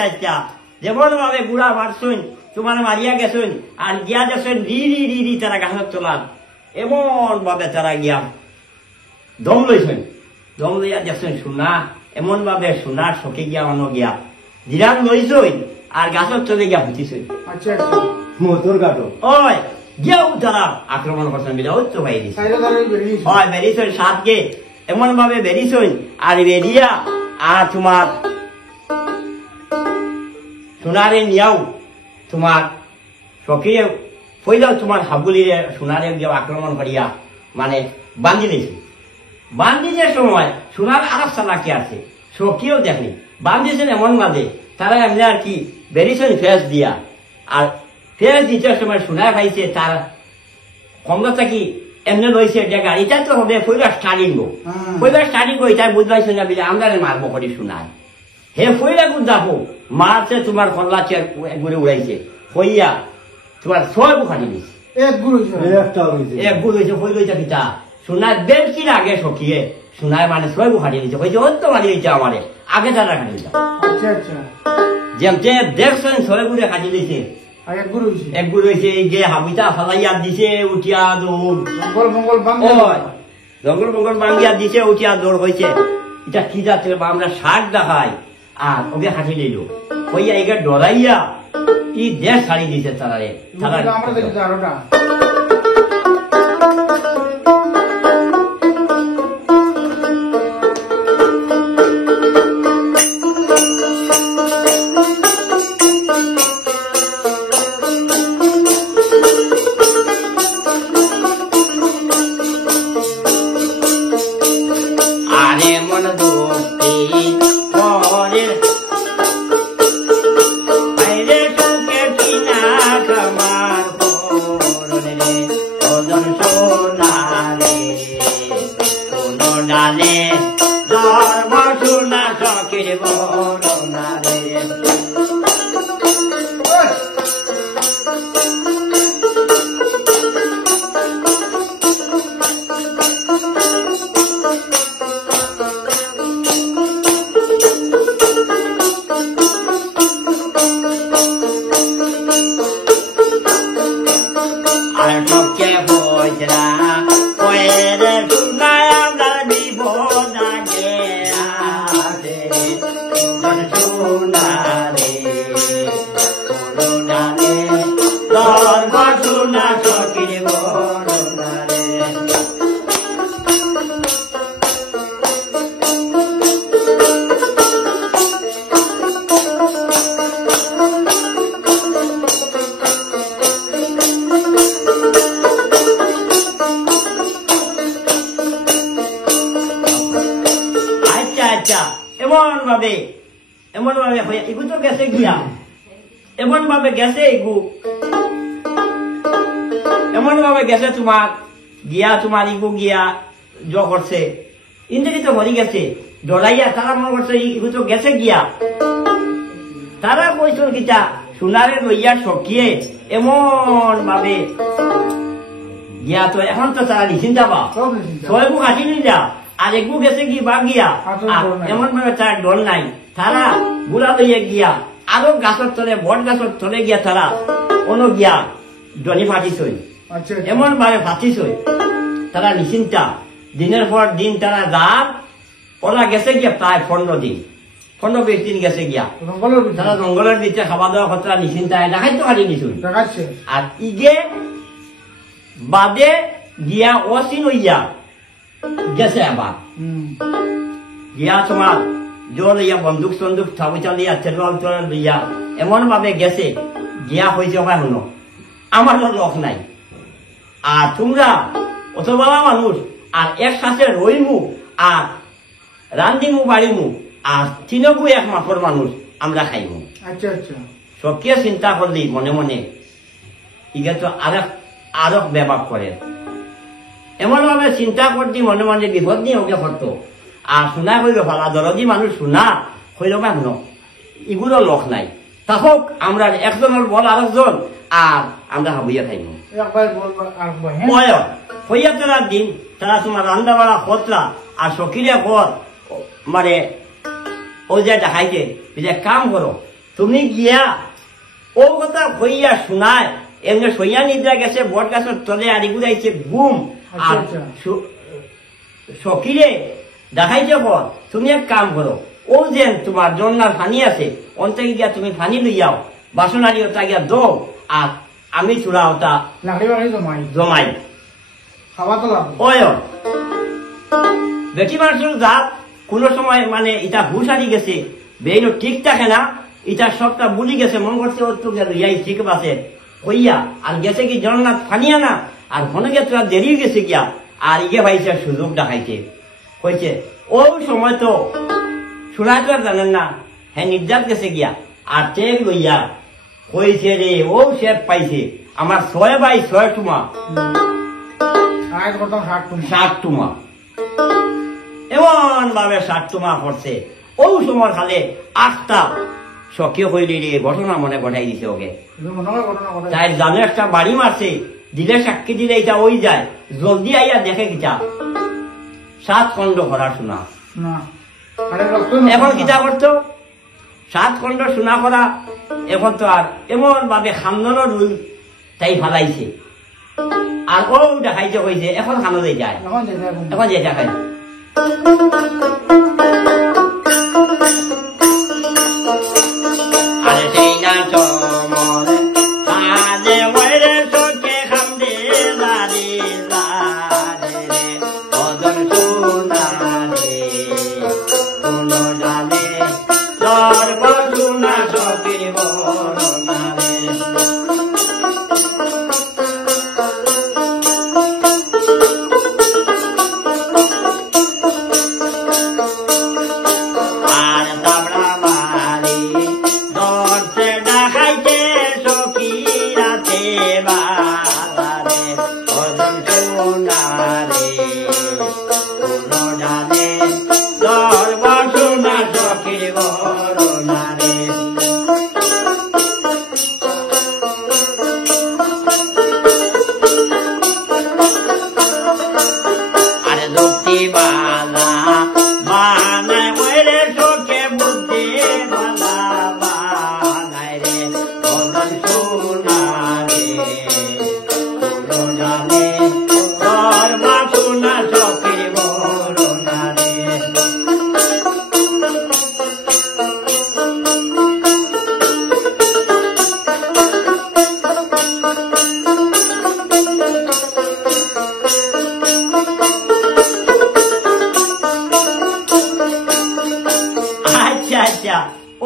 আচ্ছা যেমন ভাবে বুড়া মারছুন তোমার মারিয়া গেছুন আর গিয়া গেছেন রি রি রি রি তারা গাছের তোলার এমন ভাবে তারা গিয়া দম লইয়া দেখছেন সোনা এমন ভাবে সোনার চকে গিয়া অন্য গিয়া জিরান লইছই আর গাছের চলে গিয়া ফুটিছই আচ্ছা আচ্ছা মোটর গাটো ওই গিয়াও তারা আক্রমণ করছেন বিলা ওই তো বাইরে সাইডে দাঁড়িয়ে বেরিয়েছি হয় বেরিছই সাতকে এমন ভাবে বেরিছই আর বেরিয়া আর তোমার সোনারে নিয়াও তোমার সক্রিয় পইলাও তোমার হাবুলিরে সোনারে গিয়ে আক্রমণ করিয়া মানে বান্ধি দিয়েছে বান্ধিছে সময় সোনার আরব চালাকি আছে সক্রিয় দেখনি বান্ধিছেন এমন মাঝে তারা এমনি আর কি বেরিয়েছেন ফেস দিয়া আর ফেস দিতে সময় সোনায় পাইছে তার ক্ষমতা কি এমনি রয়েছে যে গাড়িটা তো হবে পইলা স্টার্টিং এটা বুঝবাইছে না বিলে আমরা মারবো করি শোনায় হে ফইলা গুড দেখো মারছে তোমার কল্লা চেয়ার ঘুরে উড়াইছে হইয়া তোমার ছয় বুখানি দিছে এক গুরু একটা হয়েছে এক গুড় হয়েছে হই লইছে পিতা সোনার বেলকির আগে সখিয়ে সোনায় মানে ছয় বুখানি দিছে হয়েছে ওর তো মারি দিচ্ছে আমারে আগে তারা খাটি দিছে আচ্ছা আচ্ছা যেমতে দেখছেন ছয় গুড়ে খাটি দিছে আর এক গুরু হয়েছে এক গুড় হয়েছে এই যে হাবিতা ফালাইয়া দিছে উঠিয়া দৌড় জঙ্গল মঙ্গল বাংলা ওই জঙ্গল মঙ্গল বাঙ্গিয়া দিছে উঠিয়া দৌড় হয়েছে এটা কি যাচ্ছে আমরা শাক দেখাই আর ওকে হাঁটি দিল হইয়া একে ডরাইয়া ই দেশ ছাড়ি দিছে তারারে আমরা দেখি তো আরোটা আরে মন দোস্তি পরের বাইরে সুখে কিনা খামার করনে রে ওজন সোনারে কোনো ডালে ধর্ম সোনা চকের বরণা রে আর সবকে বইছে না ওরে সোনায় আমরা বিপদ আগে আছে সোনারে কোনো ডালে ধর্ম সোনা চকের বরণা রে আচ্ছা আচ্ছা এমন ভাবে এগু তো গেছে গিয়া এমন ভাবে গেছে এগু এমন ভাবে গেছে তোমার গিয়া তোমার ইগু গিয়া জ করছে ইন্দ্রি তো ভরি গেছে ডরাইয়া তারা মনে করছে ইগু তো গেছে গিয়া তারা কইছিল কিটা সোনারে লইয়া সকিয়ে এমন ভাবে গিয়া তো এখন তো তারা নিশ্চিন্তা পা সব নিশ্চিন্ত ছয় বুক হাঁটি নিয়ে যা আর একু গেছে কি বা গিয়া হাঁটুর আর ডর নাই। এমন ভাবে তার ডর নাই তারা গুলা লইয়া গিয়া আরো গাছর তলে বট গাছর তলে গিয়া তারা কোনো গিয়া জনি ফাটিছই আচ্ছা এমন ভাবে ফাটিছই তারা নিশ্চিন্তা দিনের পর দিন তারা যার ওরা গেছে গিয়া প্রায় 15 দিন 15-20 দিন গেছে গিয়া জঙ্গলের তারা ভিতরে জঙ্গলের ভিতরে খাওয়া দাওয়া খতরা নিশ্চিন্তা দেখাই তো হারিয়ে নিছুন দেখাচ্ছে আর ইগে বাদে গিয়া অসিন হইয়া গেছে আবার গিয়া তোমার জোর লইয়া বন্দুক সন্দুক থাবুচা লইয়া তেল লইয়া এমন ভাবে গেছে গিয়া হয়েছে ওখানে শুনো আমার লোক নাই আর তোমরা অত বড় মানুষ আর একসাথে রইমু আর রান্দিমু বাড়িমু আর তিনকু এক মাসের মানুষ আমরা খাইমু আচ্ছা আচ্ছা সবকে চিন্তা করলি মনে মনে ইগে তো আরক ব্যবহার করে এমন ভাবে চিন্তা করতি মনে মনে বিপদ নিয়ে ওকে করতো আর শোনা কইল ভালা দরদি মানুষ শোনা কইল বা শুনো এগুলো লোক নাই তাহক আমরা একজনের বল আরেকজন আর আমরা হাবুইয়া খাইব একবার বলবো আর বহেন হইয়া তারা দিন তারা তোমার রান্না বাড়া খতরা আর সকিরে কর মানে ও যে দেখাইছে যে কাম করো তুমি গিয়া ও কথা হইয়া শোনায় এমনি সইয়া নিদ্রা গেছে বট গাছের তলে আড়ি গুড়াইছে ঘুম আর আচ্ছা। সকিরে দেখাইছে পর তুমি এক কাম করো ও যে তোমার জন্নার ফানি আছে অন্তকে গিয়া তুমি ফানি লইয়াও বাসনারি ওটা গিয়া দো আর আমি চূড়া ওটা লাকড়ি বাকড়ি জমাই জমাই খাওয়া তো লাগবে ওই বেটি মানুষের জাত কোনো সময় মানে এটা হুশ হারিয়ে গেছে বেইনো ঠিক থাকে না এটা সবটা বুঝি গেছে মন করছে ওর তো গেল ইয়াই ঠিক আছে হইয়া আর গেছে কি জগন্নাথ ফানিয়া না আর ঘন গেছে দেরি গেছে গিয়া আর ইয়ে ভাইছে সুযোগ দেখাইছে হয়েছে ও সময় তো শোনা তো আর জানেন না হ্যাঁ নির্যাত গেছে গিয়া আর চেক লইয়া হয়েছে রে ও শেপ পাইছে আমার 6/6 টুমা আয় করতাম 60 60 টুমা এমন ভাবে 60 টুমা করছে ও সময় খালে 8টা সক্রিয় হইলি রে ঘটনা মনে ঘটাই দিছে ওকে মনে হয় ঘটনা কথা তাই জানে একটা বাড়ি মারছে দিলে সাক্ষী দিলে এটা ওই যায় জলদি আইয়া দেখে কিটা 7 খণ্ড করা শোনা না আরে রক্ত এখন কিটা করতো 7 খণ্ড শোনা করা এখন তো আর এমন ভাবে খান্দনের রুল তাই ফালাইছে আর ও দেখাইছে হয়েছে এখন খানদে যায় এখন যেতে এখন এখন যে দেখাই আরে সেই না চমন আরে ওরে তোকে খামদে দাঁড়ি দাঁড়ে কদম সোনা রে কোনো জানে তোর বসুনা সকির বরনা রে আর দাবড়া মারি দর্শে ডাকাইতে সকিরাতে বারে কদম সোনারে কোনো জানে দর বসুনা সকির বরনারে আরে লক্ষ্মী বালা বানায় ওরে চোখে বুদ্ধি বালা বানায় রে কদম সোনা রে কোনো জানে তোর বাসনা চোখে বরনা রে আচ্ছা আচ্ছা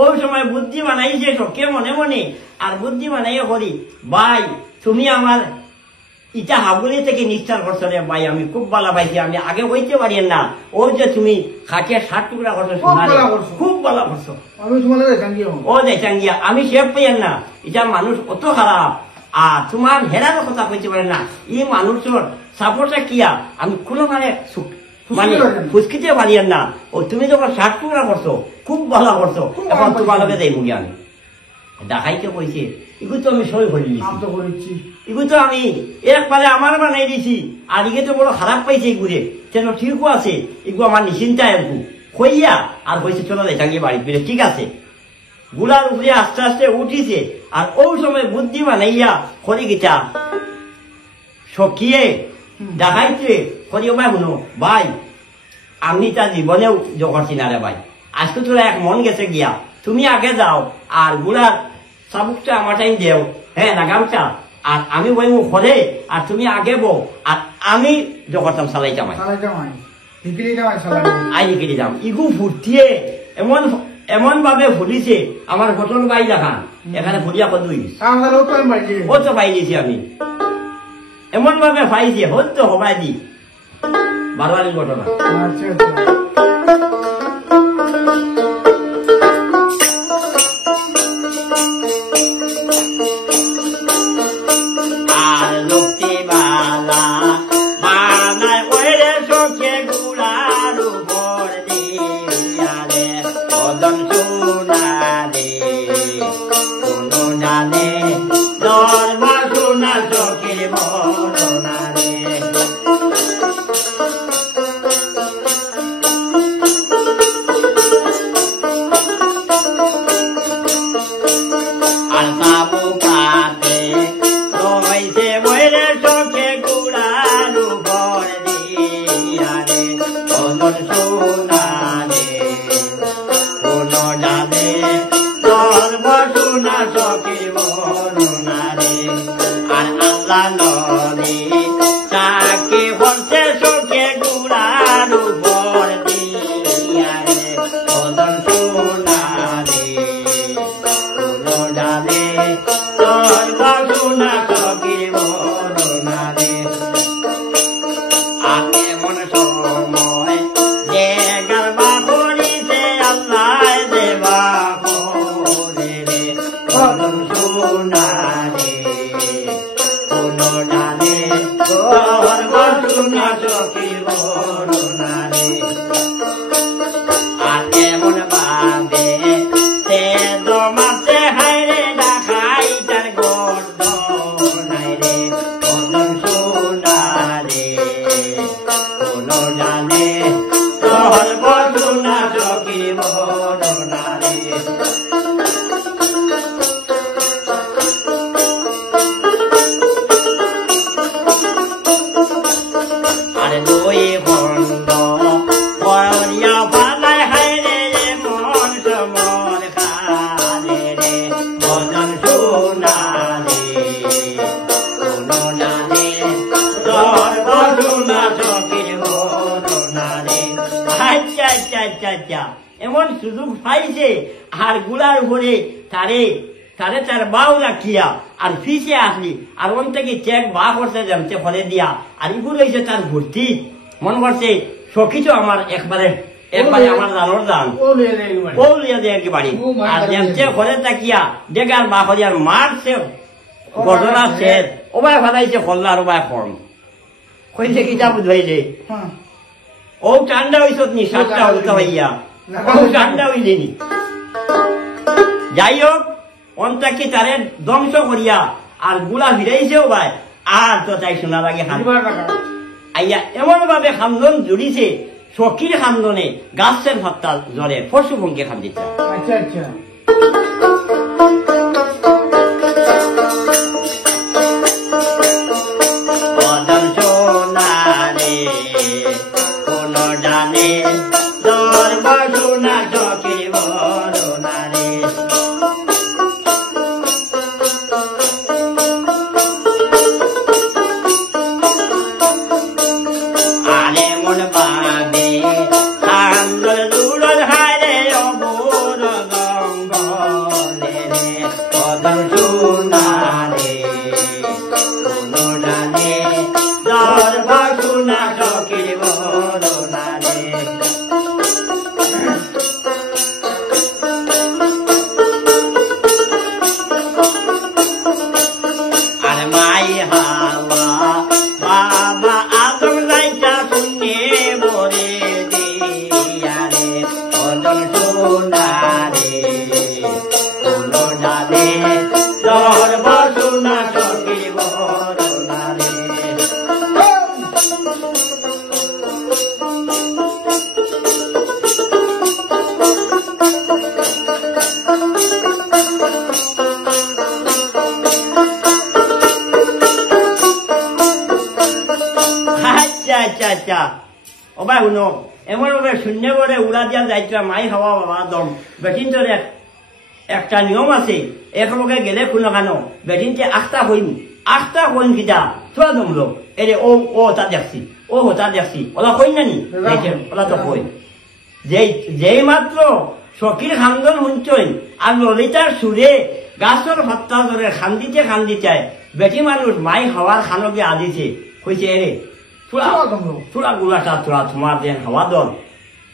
ওই সময় বুদ্ধি বানাইছে সকে মনে মনে আর বুদ্ধি বানাইয়া করি ভাই তুমি আমার ইটা হাবুলি থেকে নিষ্ঠার করছো রে ভাই আমি খুব ভালো পাইছি আমি আগে হইতে পারি না ও যে তুমি খাটিয়া 60 টুকরা করছো খুব শোনা রে, ভালো করছো। খুব ভালো করছো আমি তোমাদের এখান দিয়ে ও দেখেন গিয়া আমি শেফ পাইয়েন না এটা মানুষ অত খারাপ আর তোমার হেরার কথা কইতে পারে না এই মানুষের সাপোর্টটা কিয়া আমি কোনো মানে মানে ফুসকিতে পারিয়েন না ও তুমি যখন 60 টুকরা করছো খুব ভালো করছো খুব এখন ভালো তোমার লগে করছো। দেই মুগি আমি দেখাইতে কইছে এগুলো তো আমি সই করে আমি দিছি তো করেছি এগুলো তো আমি একবারে আমার বানাই দিছি আর এগুলো তো বড় খারাপ পাইছে এগুলো সেটা ঠিকও আছে এগুলো আমার নিশ্চিন্তা একটু হইয়া আর কইছে চলো দেখাঙ্গি বাড়ি ফিরে ঠিক আছে গুলার উপরে আস্তে আস্তে উঠিছে আর ওই সময় বুদ্ধি বানাইয়া করি গিটা সকিয়ে দেখাইছে করি ভাই শুনো ভাই আমি তার জীবনেও জগরছি না রে ভাই আজকে তোরা এক মন গেছে গিয়া তুমি আগে যাও আর গুলার চাবুকটা আমার টাইম দেও হ্যাঁ লাগামটা আর আমি ওই মুখ হরে আর তুমি আগে বউ আর আমি জগরতাম চালাইতাম চালাইতে মাই ডিগ্রি নামাই চালাই আই কেটে যাম ইগু ফুটিয়ে এমন এমন ভাবে ফুলিছে আমার গঠন বাই দেখান এখানে ফুলিয়া কত আমার তো আমি বাড়ি ও তো পাই দিয়েছি আমি এমন ভাবে পাইছে হতো হবাই দি বারবারের ঘটনা আচ্ছা আচ্ছা আর লোকটি বালা বানায় ওরে চোখে গুড়ার উপর দিয়া রে কদম সোনা রে কোনো জানে ধর্ম সোনা চোখে বরনা রে দিয়া রে বদন সোনা রে কোনো ডালে তোর বাসনা সখীর বরণা রে আগে মন সময় যে গর্বা করিতে আল্লাহ দেবা করে রে বদন সোনা রে কোনো ডালে তোর বাসনা সখীর বরণা রে আর কেমন ভাবে সে দমাতে হাইরে দেখাই তার গর্দ নাই রে বদন সোনা রে কোনো ডালে তোর বাসনা সখীর বরণা রে আরে দুই খন্ড বরিয়া পালাই হাইরে মন সমর খালে রে বদন সোনা রে কোনো ডালে তোর বাসনা সখীর বরণা রে আচ্ছা আচ্ছা আচ্ছা আচ্ছা এমন সুযোগ পাইছে আর গুলার উপরে তারে তারে তার বাউ রাখিয়া আর ফিসে আসলি আর ওন থেকে চেক বা করছে জানতে ফলে দিয়া আর ইগুলো হয়েছে তার ভর্তি মন করছে সখিত আমার একবারে আমার জানোর দান ও লিয়ে দে একবার ও লিয়া দিয়ে একেবারে আর জানতে ফলে তাকিয়া দেখার বা হরিয়ার মারছে ঘটনা শেষ ওবায় ফালাইছে হল্লার ওবায় ফর্ম কইছে কিতা বুঝাইলে হ্যাঁ ও ঠান্ডা হইছ নি সাতটা হলতা হইয়া ও ঠান্ডা হইলেনি যাই হোক অন্তাকে তারে ধ্বংস করিয়া আর গুলা ফিরাইছেও ভাই আর তো তাই শোনা লাগে দিবার টাকা আইয়া এমন ভাবে খান্দন জুড়িছে সখীর খান্দনে গাছের ভাত্তা জ্বরে পশু ভঙ্গে খান্দিছে আচ্ছা আচ্ছা বদন সোনা রে কোন ডালে তোর বাসনা সখীর বরণা রে আরে মন পাবে আন্দোল দূরল হারে অবুর গঙ্গলে রে বদন সোনা রে কোনো ডালে তোর বাসনা সখীর বরণা রে আর মাই হাওয়া বাবা আদম লাইটা শুনে বরে দিয়া রে বদন সোনা রে কোনো ডালে তোর বাসনা সখীর বরণা রে আচ্ছা আচ্ছা আচ্ছা ও ভাই শুনো এমন ভাবে শূন্য করে উড়া দিয়া যাইতা মাই খাওয়া বাবা দম বেটিন তোর একটা নিয়ম আছে একলগে গেলে কোনো কেন বেটিনতে আখটা হইন কিটা থোড়া দমলো এরে ও ও তা দেখছি ও তা দেখছি ওলা কই নানি ওলা তো কই যেই মাত্র সখীর খান্দন শুনছই আর ললিতার সুরে গাছর ভাত্তা ধরে খান্দিতে বেটি মানুষ মাই খাওয়ার খানকে আদিছে কইছে এরে থোড়া গুলাটা থোড়া তোমার দেন হাওয়া দল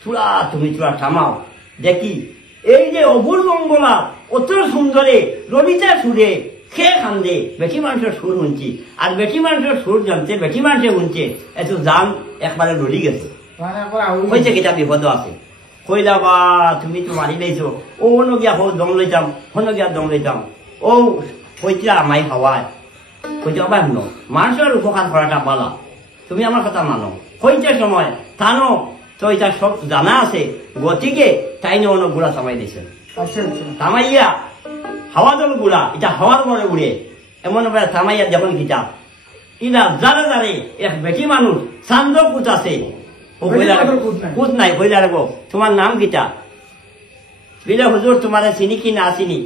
থোড়া তুমি থোড়া থামাও দেখি এই যে অভুর মঙ্গলা অত সুন্দরে ললিতার সুরে খেয়ে খান্দে বেটি মানুষের সুর শুনছি আর বেটি মানুষের সুর জানতে বেটি মানুষে শুনছে এত জান একবারে লড়ি গেছে কইছে কিটা বিপদ আছে কইলা বা তুমি তো মারি লাইছো ও হনো গিয়া হো দম লইতাম ও কইছিলা মাই খাওয়ায় কইতে আবার শুনো মানুষের উপকার করাটা পালা তুমি আমার কথা মানো কইতে সময় তানো তো এটা সব জানা আছে গতিকে তাই নিয়ে অন্য গুড়া থামাই দিছে আচ্ছা আচ্ছা থামাইয়া হাওয়া দল গুড়া এটা হাওয়ার মনে উড়ে এমন ভাবে থামাইয়া যখন কিতা ইনা যারে যারে এক বেটি মানুষ চান্দ কুত আছে কুত নাই কইলা রাখবো তোমার নাম কিতা বিলে হুজুর তোমার চিনি কি না চিনি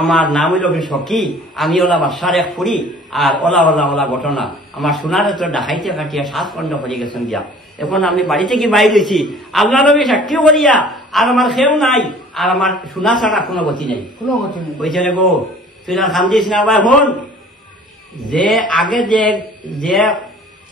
আমার নাম হইল সখী আমি ওলা বাসার এক ফুরি আর ওলা ঘটনা আমার সোনারে তো ডাকাইতে কাটিয়া 7 খণ্ড হয়ে গেছেন দিয়া এখন আমি বাড়ি থেকে বাইরে হয়েছি, আল্লাহ নবী সাক্ষী করিয়া আর আমার খেয়েও নাই, আর আমার শোনা ছাড়া কোনো গতি নেই। কোনো কথা নেই। কইছে রে গো তুই না খান্দিস না ভাই, হন যে আগে যে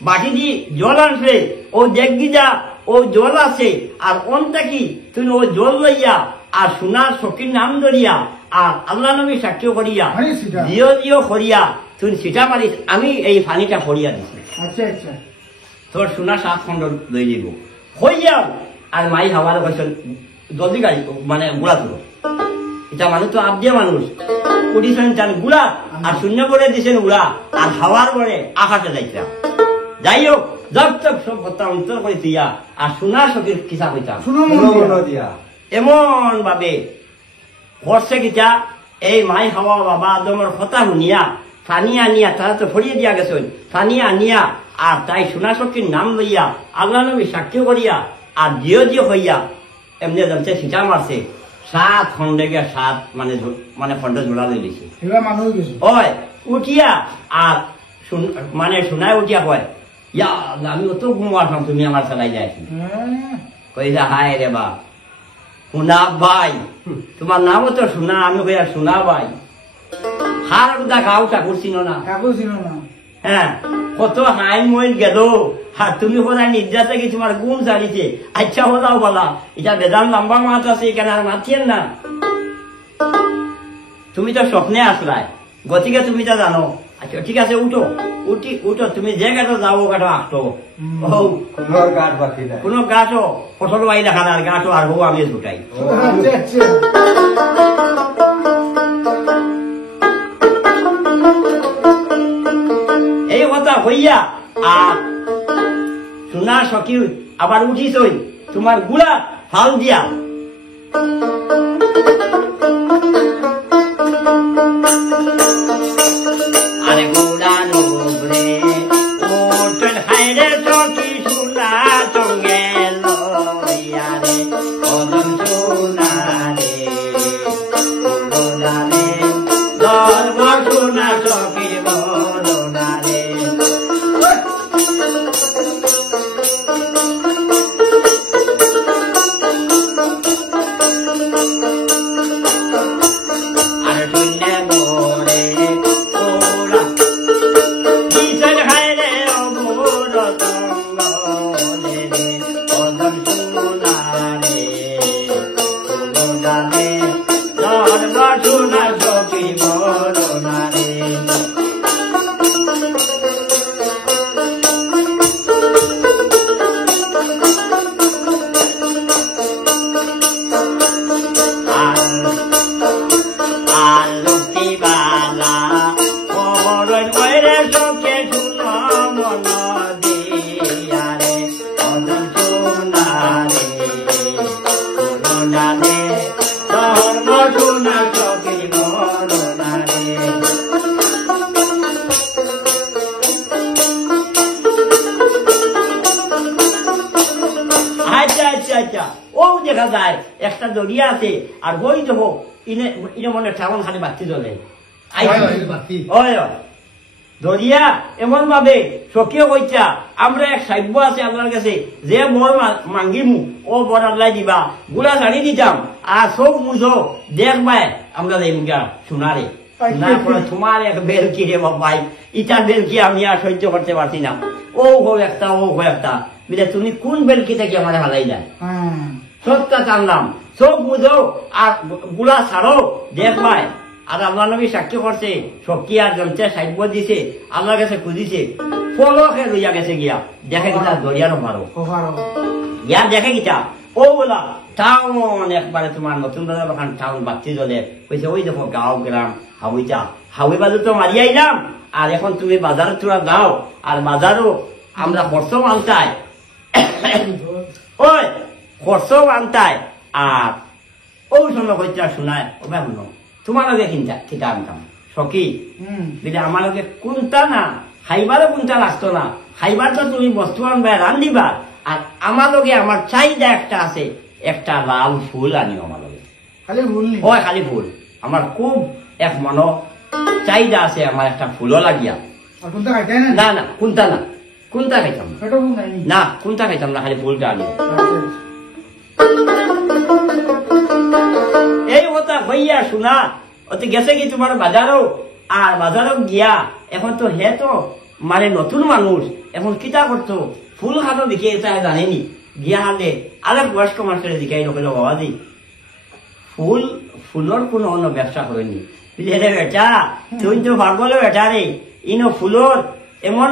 বাটি দি জল আনছে ও দেখবি যা ও জল আছে, আর অনটা কি তুই ও জল লইয়া আর সোনার সখীর নাম ধরিয়া আর আল্লাহ নবী সাক্ষী করিয়া পানি ছিটা। জিও জিও করিয়া তুই সিটা পারিস, আমি এই পানিটা করিয়া দিছি, আচ্ছা আচ্ছা। তোর সোনা 7 খন্ড লই দিব হইয়াও। আর মাই হাওয়ার কৈছে জলদি গাড়ি মানে গুড়া তুলো, এটা মানুষ তো আবদিয়া মানুষ উঠিছেন তার গুড়া আর শূন্য করে দিছেন উড়া, আর হাওয়ার পরে আকাশে যাইতাম। যাই হোক জব তক সব কথা অন্তর করে দিয়া আর সোনা সখীর কিসা কইতাম শুনো মনো দিয়া এমন ভাবে করছে কিটা এই মাই হাওয়া বাবা আদমের কথা শুনিয়া ফানি আনিয়া, তারা তো ফরিয়ে দিয়া গেছেন, ফানি আনিয়া আর তাই সোনা সখীর নাম লইয়া আল্লাহ নবী সাক্ষী করিয়া আর জিও জিও হইয়া এমনি জানছে সিটা মারছে 7 খন্ডে গিয়া 7 মানে খন্ড জোড়া লই দিছে। এবার মানুষ গেছে। ওই উঠিয়া আর মানে সোনায় উঠিয়া কয় ইয়া আল্লাহ, আমি অত ঘুমাতাম তুমি আমার চালাই যাইছি। হ্যাঁ। কইলা হায় রে বা সোনা ভাই, তোমার নামও তো সোনা, আমি কইয়া সোনা ভাই হার গুদা গাও ঠাকুর চিনো না। ঠাকুর ছিল না। হ্যাঁ কত হাই মইল গেল, আর তুমি কোথায় নির্যাস কি তোমার গুণ চালিছে। আচ্ছা হলাও বলা এটা বেদান লম্বা মাছ আছে এখানে আর মাতিয়েন না, তুমি তো স্বপ্নে আসলাই, গতিকে তুমি তো জানো। আচ্ছা ঠিক আছে উঠো, উঠো তুমি যে গাটো যাও গাটো আসতো ও কোনোর গাট বাকি নাই কোনো গাছও ফসল বাই দেখা না, আর গাছও আর হবো আমি ছুটাই। আচ্ছা আচ্ছা। এই কথা হইয়া আর সোনা সখী আবার উঠিছই তোমার গুড়া ফাল দিয়া আরে গুড়া নুবরে ওটন হাইরে সখী সোনা সঙ্গে লইয়া রে ওদন সোনা রে বলনা রে ধর্ম সোনা সখীর বলনা রে। আর শূন্য মোরে ওরা কিসের হায়রে অমর তঙ্গলে রে ওদন সোনা রে বলনা রে ধর্ম সোনা সখীর বলনা রে। আলুটিবালা ওরে ওরে চোখে শুনো মন দিয়া রে অদন সোনা রে করোনা রে ধর্ম সোনা চোখের করোনা রে। আচ্ছা আচ্ছা আচ্ছা ও দেখা যায় একটা দরিয়া আছে, আর ওই দেখো ইনে ইনে মনে ঠাকুর খালি বাতি জ্বলে ওই দরিয়া এমন ভাবে সকিও কইছা আমরা এক সাব্য আছে আপনার কাছে যে বর মাঙ্গিমু ও বর আল্লাহ দিবা গুলা জানি দিতাম আর সব মুজো দেখবাই আমরা যাইমুগা সোনারে না করে তোমার এক বেলকি রে বাবাই, ইটা বেলকি আমি আর সহ্য করতে পারছি না। ও হো একটা ও হো একটা বিলে তুমি কোন বেলকি থেকে আমার হালাই দেয় হ্যাঁ। সবটা জানলাম, সব বুঝো আর গুলা ছাড়ো দেখবাই। আর আল্লাহ নবী সাক্ষী করছে সখী আর জমছে সাইব দিছে আল্লাহর কাছে খুঁজিছে ফলকে লইয়া গেছে গিয়া দেখে কিনা দরিয়ানো মারো কভারও। ইয়া দেখে কিটা ও বলা টাউন একবারে তোমার নতুন বাজার ওখান টাউন বাতি জ্বলে কইছে ওই দেখো গাঁও গ্রাম হাউইটা হাউই বাজার তো মারি আইলাম, আর এখন তুমি বাজারে তোরা দাও আর বাজারও আমরা খরচ আনতাই ওই খরচ আনতাই আর ওই সময় কইটা শোনায় ও ভাই শুনো তোমার আগে কিনতা আনতাম সখী দিলে আমার আগে কোনটা না খাইবারও কোনটা লাগতো না, খাইবার তো তুমি বস্তু আনবা রান্ধিবা, আর আমার লগে আমার চাহিদা একটা আছে, একটা লাল ফুল আনিও আমার লগে। খালি ভুলনি। হয় খালি ফুল আমার খুব এক মনো চাহিদা আছে, আমার একটা ফুলও লাগিয়া আর কোনটা খাইতে না? না না কোনটা না কোনটা খাইতাম না এটা ভুল নাই না কোনটা খাইতাম না খালি ফুলটা আনি এই কথা হইয়া শোনা অতি গেছে কি তোমার বাজারও আর বাজারও গিয়া এখন তো হে তো মানে নতুন মানুষ এখন কিতা করতো ফুল খাতো দেখে এটা জানেনি গিয়া হালে আরেক বয়স্ক মানুষের দিকাই লোকের বাবাজি ফুলর কোনো অন্য ব্যবসা করেনি বুঝলি রে বেটা তুই তো ভাবলো বেটা রে ইনো ফুলর এমন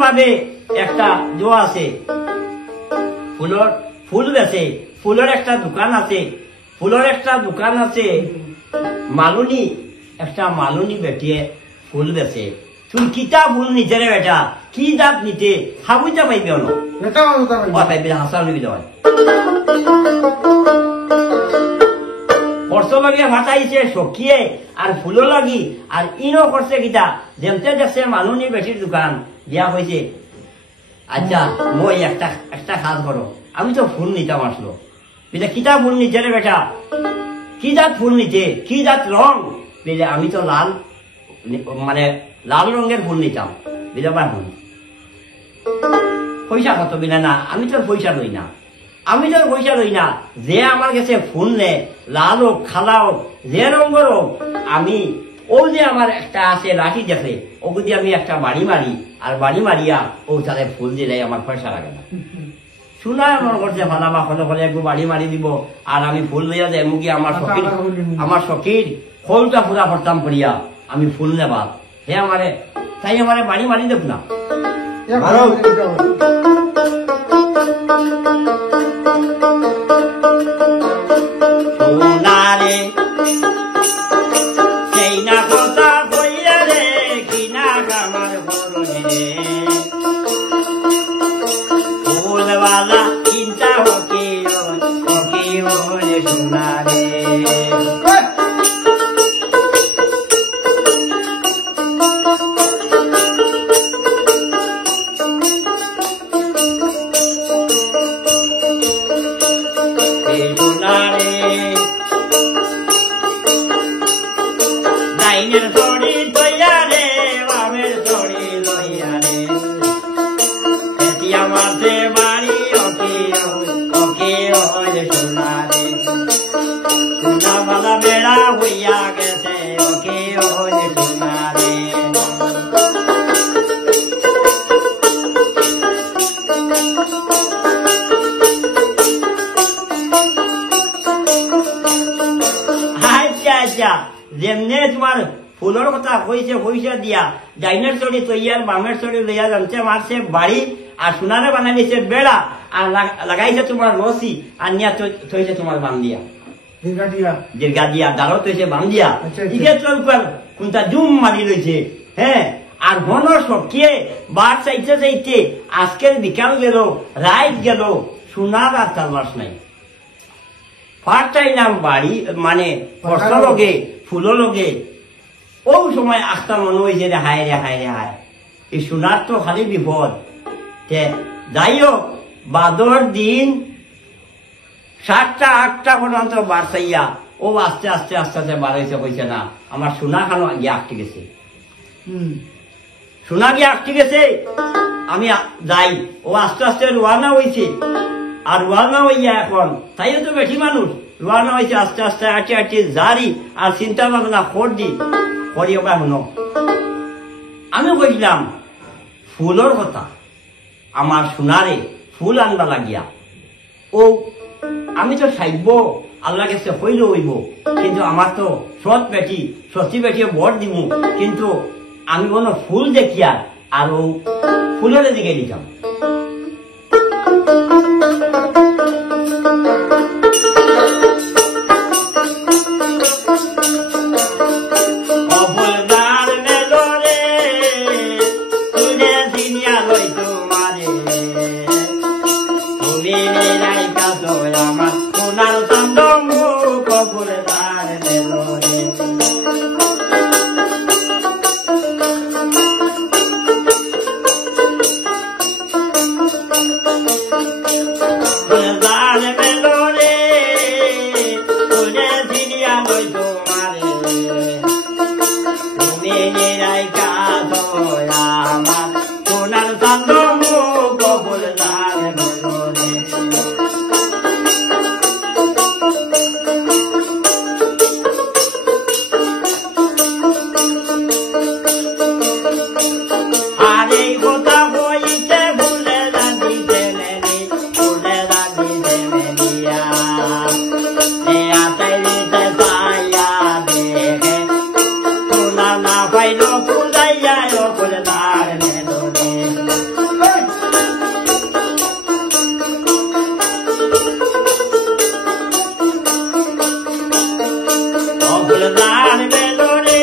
ভাবে একটা জো আছে ফুল বেছে ফুলের একটা দোকান আছে মালুনি বেটিয়ে ফুল বেছে তুই কিতা ফুল নিতে রে বেটা কি জাত নিতে হাবুইটা পাইবি অন এটা কথা পাইবি হাসা নিবি দেওয়াই খরচ লাগিয়ে ভাতাইছে সকিয়ে আর ফুলো লাগি আর ইনো করছে কিতা যেমতে দেখছে মালুনি বেটির দোকান দিয়া হয়েছে আচ্ছা মই একটা কাজ করো আমি তো ফুল নিতাম আসলো বুঝলে কিতা ফুল নিতে রে বেটা কি জাত ফুল নিতে কি জাত রং বুঝলে আমি তো লাল রঙের ফুল নিতাম বুঝলে পারুন পয়সা কত বিনা না আমি তোর পয়সা লই না যে আমার কাছে ফুল নে লাল হোক খালা হোক যে রঙের হোক আমি ও যে আমার একটা আছে লাঠি দেখে ও যদি আমি একটা বাড়ি মারি আর বাড়ি মারিয়া ও তাহলে ফুল দিলে আমার পয়সা লাগে না শোনা আমার করছে ভালাবা হলে একটু বাড়ি মারি দিব আর আমি ফুল লইয়া যাই মুখে আমার শখীর খোলটা পুরা করতাম করিয়া আমি ফুল নেবা হে আমারে তাই আমারে বাড়ি মারি দেব না সোনারে সেই না কথা বইয়া রে কিনা আমার বরণে রে ফুলওয়ালা চিন্তা হকি সোনারে ডাইনের ছড়ি তৈয়া রে বামের ছড়ি লইয়া রে এতিয়া মাঝে বাড়ি ওকে হইলে সোনা রে সোনা বালা বেড়া হইয়া গেছে ওকে হইলে সোনা রে আচ্ছা যেমনে তোমার ফুলের কথা হয়েছে পয়সা দিয়া ডাইনের চড়ি তৈয়ার বামের চড়ি লইয়া জানছে মারছে বাড়ি আর সোনারে বানাই দিয়েছে বেড়া আর লাগাইছে তোমার রসি আর নিয়া থইছে তোমার বাম দিয়া দীর্ঘা দিয়া ডালো তৈছে বাম দিয়া ইকে চলকার কোনটা জুম মারি লইছে হ্যাঁ আর ঘন সকিয়ে বার চাইতে আজকের বিকাল গেল রাত গেল সোনার আর তালাশ নাই পাঠাইলাম বাড়ি মানে ফসল লগে ফুলো লগে ও সময় আস্তা মনে হয়েছে রে হায় এই সোনার তো খালি বিপদ যাই হোক বাদর দিন 7টা 8টা পর্যন্ত বাড়ছাইয়া ও আস্তে আস্তে বাড়াইছে কইছে না আমার সোনা খানো গিয়ে আটকে গেছে সোনা গিয়ে আটকে গেছে আমি যাই ও আস্তে রোয়ানা হয়েছে আর রোয়ানা হইয়া এখন তাইও তো বেশি মানুষ রোয়ানা হয়েছে আস্তে আটি জারি আর চিন্তা ভাবনা করি ওকা শুনো আমি কইলাম ফুলের কথা আমার সোনারে ফুল আনবা লাগিয়া ও আমি তো চাইব আল্লাহ কাছে হইল হইব কিন্তু আমার তো সতী বেটি বর দিব কিন্তু আমি কোনো ফুল দেখিয়া আর ফুলের দিকে দিতাম আমার সোনার চন্দন কপুরদার মেলোরে ফুলদার মেলোরে ফুলে ছিনিয়া লই তোমারে তুমি নিরাই কাজ বলদান বেদরে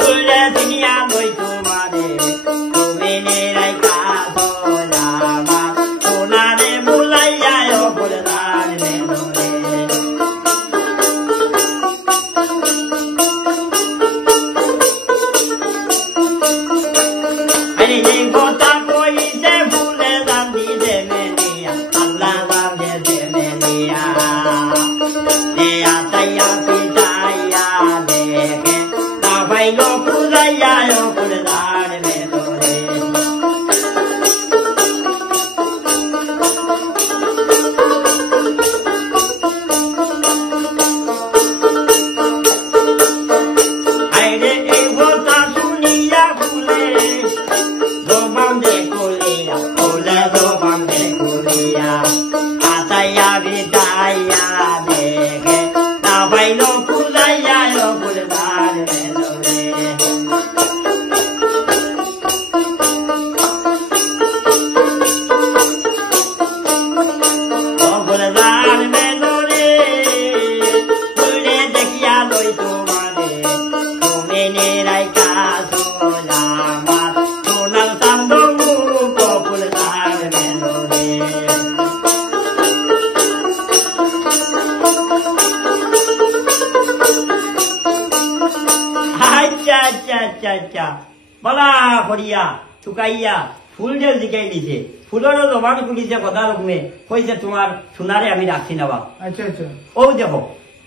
তুলে দুনিয়া লই তোমারে তুমি নেরাই কাজলামা সোনারে বুলাইয়া বলদান বেদরে আরে এই কথা কইতে ভুলে দাদি দেবে নিয়া আল্লাহ দাদে দেবে নিয়া দেয়া তাইয়া পিতাইয়া দেখে তা ভাইলো পুরাইয়া পুরদার বেদরে আরে এই কথা শুনিয়া ভুলে দোবাম দে কুলিয়া ওলে দোবাম দে কুলিয়া আতাইয়া বিতাইয়া দেখে তা ভাইলো পুরাইয়া পুরদার বেদরে পুরদার বেদরে তুলে দেখিয়া লই তোমারে তুমি নেরাই কাজলামা সোনার চান্দ মুখ পুরদার বেদরে আচ্ছা আচ্ছা আচ্ছা আচ্ছা বলা করিয়া চুকাইয়া ফুল যে জিকাই দিছে ফুলেরও জবান খুলিছে কথা রকমে কইছে তোমার সোনারে আমি রাখছি না বাপ আচ্ছা আচ্ছা ও দেখো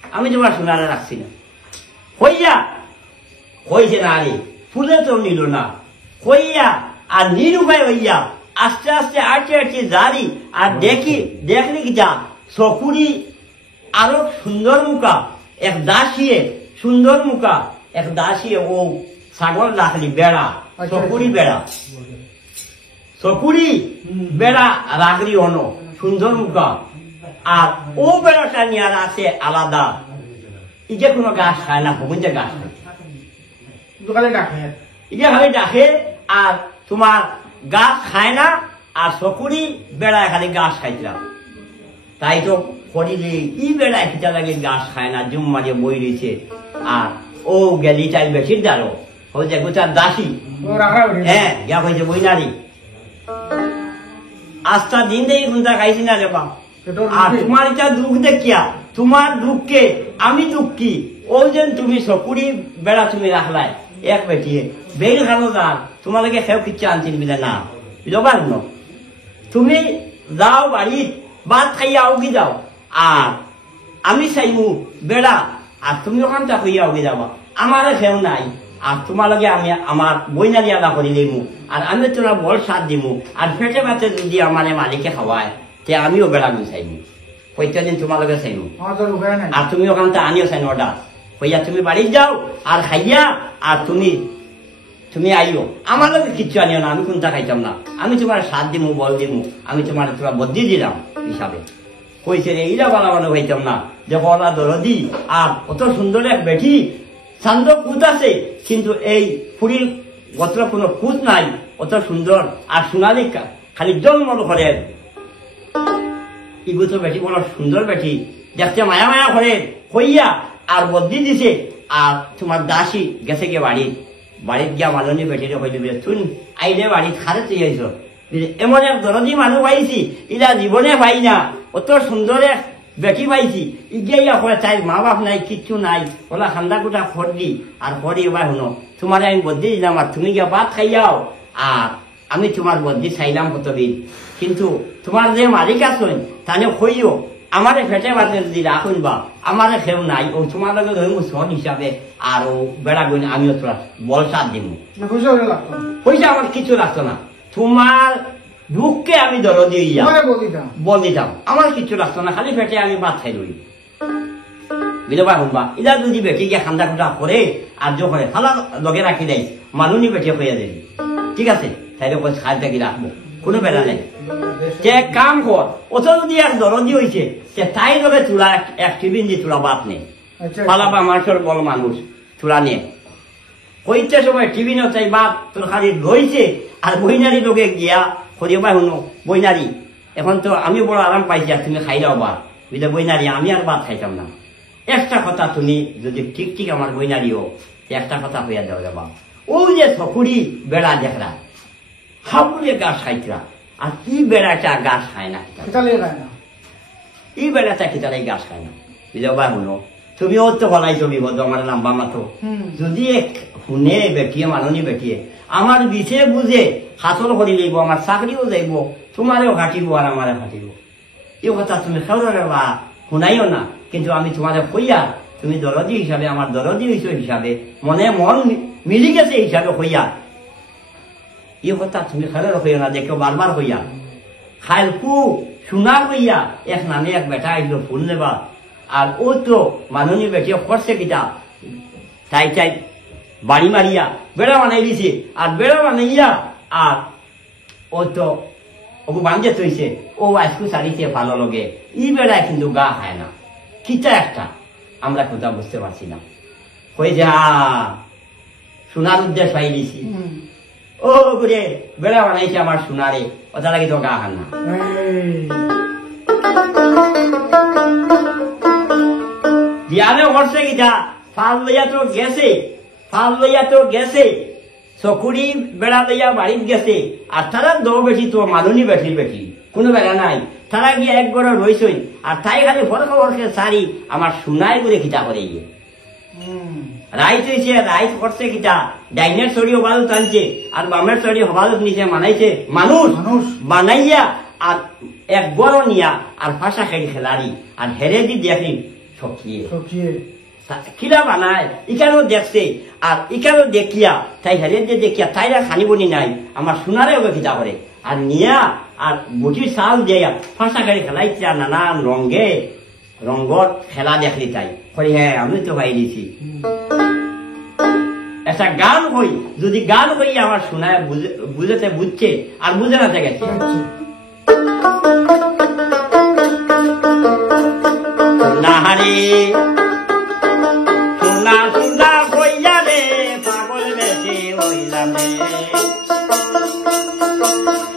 আমি তোমার সোনারে রাখছি না কইয়া কইছে না আরে ফুলে তো নিল না কইয়া আর নিরুপায় হইয়া আস্তে আস্তে আটে আটে জারি আর দেখলি কি যা চকুরি আরো সুন্দর মুখা এক দাসিয়ে সুন্দর মুখা এক দাসিয়ে ও ছাগল রাখলি বেড়া চকুরি বেড়া চকুরি বেড়া রাখলি অন সুন্দর মুখা আর ও বেড়াটা নিয়ে আছে আলাদা ইগে কোনো গাছ খায় না ভবনতে গাছ খায় দোকানে ডাকে ইগে খালি ডাকে আর তোমার গাছ খায় না আর চকুরি বেড়ায় খালি গাছ খাইছিলাম তাই তো করিলে ই বেড়ায় খিচা লাগে গাছ খায় না জুম মাঝে বই রয়েছে আর ও গেলি চাই বেশির দাঁড়ো হয়েছে গোচার দাসী ও রাখা হ্যাঁ গা হয়েছে বইনারি আস্থা দিন দেখি কোনটা খাইছি না রে বাপ আর তোমার এটা দুঃখ দেখিয়া তোমার দুঃখকে আমি দুঃখী ও যেন তুমি চকুরি বেড়া তুমি রাখলাই এক বেটিয়ে বেল খানো যান তোমালোকে সেও কিচ্ছু আনছিল বিলে না বুঝবার ন তুমি যাও বাড়িত ভাত খাইয়া উগি যাও আর আমি চাইমু বেড়া আর তুমি ওখানটা হইয়া উগি যাবা আমারে সেও নাই আর তোমালোকে আমি আমার বইনারি আদা করে দিমু আর আমি তোমার বল সাথ দিমু আর ফেটে ভাতে যদি আমার মালিকে খাওয়ায় তে আমিও বেড়া চাইমু প্রত্যেকদিন তোমালোকে চাইমু আমার তো উপায় নাই আর তুমি ওখানটা আনিও চাই অর্ডার হইয়া তুমি বাড়ি যাও আর খাইয়া আর তুমি আইও আমার লোক কিচ্ছু আনিও না আমি কোনটা খাইতাম না আমি তোমার সাথ দিমু বল দিমু আমি তোমার বদ্যি দিলাম হিসাবে কইছে রে এইরা বানাবানো হইতাম না যে বলা দরদি আর অত সুন্দর এক বেটি চান্দ কুত আছে কিন্তু এই ফুরির গোত্র কোনো কুত নাই অত সুন্দর আর সোনালি খালি জন্ম করে ইগু তো বেটি বড় সুন্দর বেটি দেখতে মায়া মায়া করে হইয়া আর বদ্যি দিছে আর তোমার দাসী গেছে গিয়ে বাড়িত গিয়া মালনী বেটিরে হইলে বলে তুই আইলে বাড়িত খারে তুই আইস এমন এক দরদি মানুষ পাইছি ইরা জীবনে পাই না অত সুন্দর এক বেটি পাইছি ইগিয়া করে চাই মা বাপ নাই কিচ্ছু নাই ওলা খান্দা কুটা খড়ি আর খড়ি এবার শুনো তোমার আমি বদ্যি দিলাম আর তুমি গিয়া ভাত খাইয়াও আর আমি তোমার বদ্যি চাইলাম কতদিন কিন্তু তোমার যে মালিক আছেন তাহলে কইও আমারে ফেটে বাতে যদি রাখুন বা আমারে কেউ নাই ও তোমার লগে ধরবো সন হিসাবে আর ও বেড়া গইন আমিও তোরা বল সাথ দিব পয়সা হলে লাগতো না। পয়সা আমার কিছু লাগতো না তোমার দুঃখকে আমি দরদি হইয়া তোমারে বলিতাম বল দিতাম আমার কিছু লাগতো না খালি ফেটে আমি ভাত খাই লই বিধবা শুনবা ইলা যদি বেটিকে খান্দা খুঁটা করে আর জো করে ফালা লগে রাখি দেয় মানুনি বেটি হইয়া দেয় ঠিক আছে তাইলে কই খাই থাকি রাখবো কোনো বেড়া নাই যে কাম কর অত যদি এক দরদি হয়েছে সে তাই লগে চূড়া এক টিফিন দিয়ে চূড়া বাদ নেই আচ্ছা পালাবা মানুষের বল মানুষ চূড়া নিয়ে কইতে সময় টিফিনও চাই বাদ তোর খালি রয়েছে আর বইনারি লোকে গিয়া করিবা শুনো বইনারি এখন তো আমি বড় আরাম পাইছি আর তুমি খাই দাও বাদ বুঝলে বইনারি আমি আর ভাত খাইতাম না একটা কথা তুমি যদি ঠিক ঠিক আমার বইনারিও একটা কথা হইয়া দেওয়া যাবা ওই যে সকুরি বেড়া দেখরা হাবুলে গাছ খাইতরা আর কি বেড়াটা গাছ খায় না কিতালে গায় না এই বেড়াটা কি তারা এই গাছ খায় না বুঝবা শুনো তুমিও তো বলাই ছবি বলতো আমার নাম্বা মাতো যদি শুনে বেটিয়ে মাননি বেটিয়ে আমার বিছে বুঝে হাতল করি লইব আমার চাকরিও যাইব তোমারেও কাটিব আর আমারে কাটিব এই কথা তুমি খেয়ে বা শুনাইও না কিন্তু আমি তোমারে কইয়া তুমি দরদি হিসাবে আমার দরদি হিসাবে মনে মন মিলি গেছে হিসাবে কইয়া এই কথা তুমি খেয়ে হইও না দেখো বারবার হইয়া খাইল কু শোনা কইয়া এক নামে এক বেটা আইলো ফুল নেবা আর ও তো মানুষের বেটিয়ে খরচে কিতা তাই চাই বাড়ি মারিয়া বেড়া বানাই দিছে আর বেড়া বানাইয়া আর ও তো ওকে বান্ধে থইছে ও আজকু সারিছে ভালো লগে ই বেড়ায় কিন্তু গা খায় না কিতা একটা আমরা কোথাও বুঝতে পারছি না হয়ে যা সোনার উদ্দেশ্য পাই দিছি ও করে বেড়া বানাইছে আমার সোনারে ওটা লাগে তো গা খান না দিয়ানে করছে কিটা ফাল লইয়া তো গেছে চকুরি বেড়া লইয়া বাড়িত গেছে আর তারা দৌ বেশি তো মালনি বেঠির বেঠি কোনো বেড়া নাই তারা গিয়ে একবার রইছই আর তাই খালি ফরকে সারি আমার সোনাই করে খিতা করে গিয়ে রাইত হয়েছে রাইত করছে কিটা ডাইনের শরী হবালত আনছে আর বামের শরী হবালত নিচে মানাইছে মানুষ বানাইয়া আর এক বড় নিয়া আর ফাঁসা খেলাড়ি আর হেরে দি দেখি সকিয়ে কিলা বানায় ইকানো দেখছে আর ইকানো দেখিয়া তাই হেরে যে দেখিয়া তাইরা খানিবনি নাই আমার সোনারে ওকে খিতা করে আর নিয়া আর বুটির চাল দিয়া ফাঁসা খেলাইছে আর নানান রঙর খেলা দেখলি তাই করি হ্যাঁ আমি তো ভাই দিছি একটা গান হই যদি গান হই আমার শোনায় বুঝতে বুঝছে আর বুঝে না গেছে নাহারে সোনা সোনা হইয়া রে পাগল বেশি হইলাম রে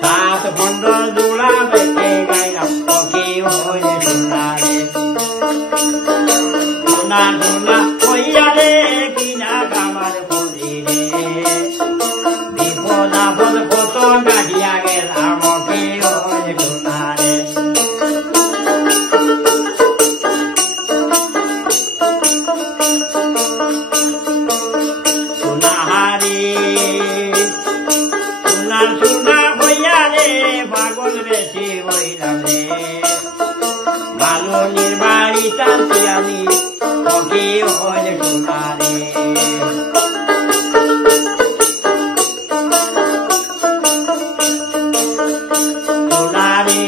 সাত বন্ধ জোড়া বেঁচে গাইলাম পকি হইলে সোনা রে সোনা সোনা হইয়া রে কিনা কামার করি রে বিপদ আপদ কত গাড়িয়া গেলাম পকি হইলে সোনা রে মালনির বাড়ি টানছি আমি ওকে হইলে সোনারে সোনারে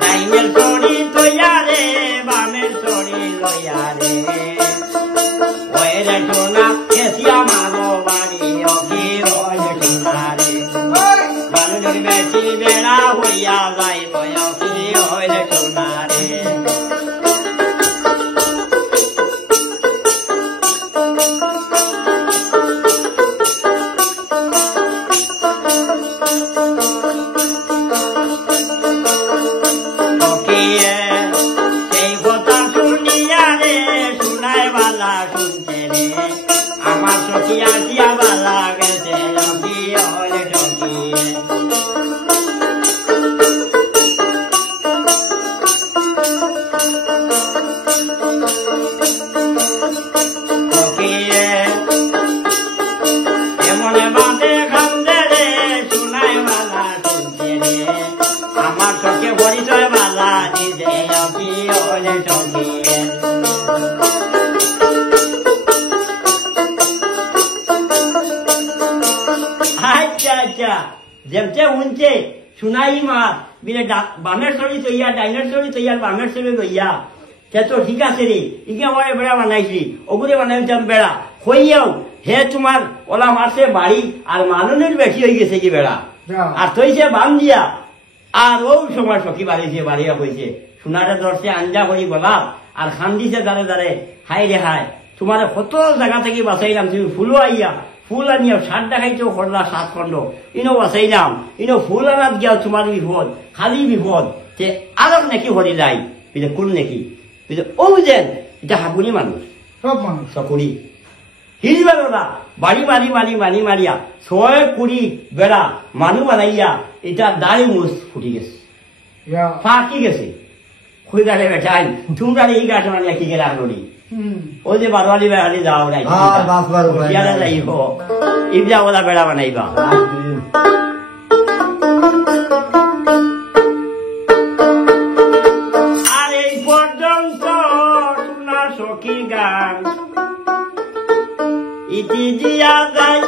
ডাইনের শরী তৈয়া রে বামের শরী লইয়া রে ওই রে সোনা খেসিয়া মানো বাড়ি ওকে হইলে সোনারে মালনির বেশি বেড়া হইয়া যাইব ওকে হইলে সোনারে আমার সখিয়া দিয়া বালা গেছে হইলে ঠকিয়ে এমনে বাঁধে খান্দে রে শোনায় বালা শুনছে রে আমার সখে পরিচয় বালা দিছে হইলে ঠকিয়ে যেমতে উনছে শুনাই মাছ বিলে বামের শরী তৈয়া ডাইনের শরী তৈয়া বামের শরী লইয়া সে তো ঠিক আছে রে ইকে আমার বেড়া বানাইছি ওগুলো বানাইতাম বেড়া হইয়াও হে তোমার ওলা মারছে বাড়ি আর মাননের বেশি হয়ে গেছে কি বেড়া আর তৈছে বাম দিয়া আর ও সময় সখী বাড়িছে বাড়িয়া হয়েছে সোনাটা ধরছে আঞ্জা করি বলাম আর খান দিছে দাঁড়ে দাঁড়ে হাই রে হাই তোমার কত জায়গা থেকে বাঁচাইলাম তুমি ফুলও আইয়া ফুল আনিয়া সাত দেখাইছো খরলা 7 খন্ড ইনো বাঁচাইলাম ইনো ফুল আনাত গিয়া তোমার বিপদ খালি বিপদ যে আরব নাকি হরি যায় কোন নাকি ও যেন এটা হাগুনি মানুষ সব মানুষ চকুরি হিজবেল ওরা বাড়ি মারিয়া 6 বেড়া মানুষ বানাইয়া এটা দাড়ি মুস ফুটি গেছে ইয়া ফাঁকি গেছে খুঁজারে বেটাই তোমরা এই গাছ মানিয়া কি গেলা নড়ি ওই যে বারোয়ারি বেড়ালি যাও নাই আর বাস বার করে ইয়ারা যাইব ইবজা ওলা বেড়া বানাইবা একদিন আর এই পর্যন্ত শোনা সখী গান ইতি দিয়া যায়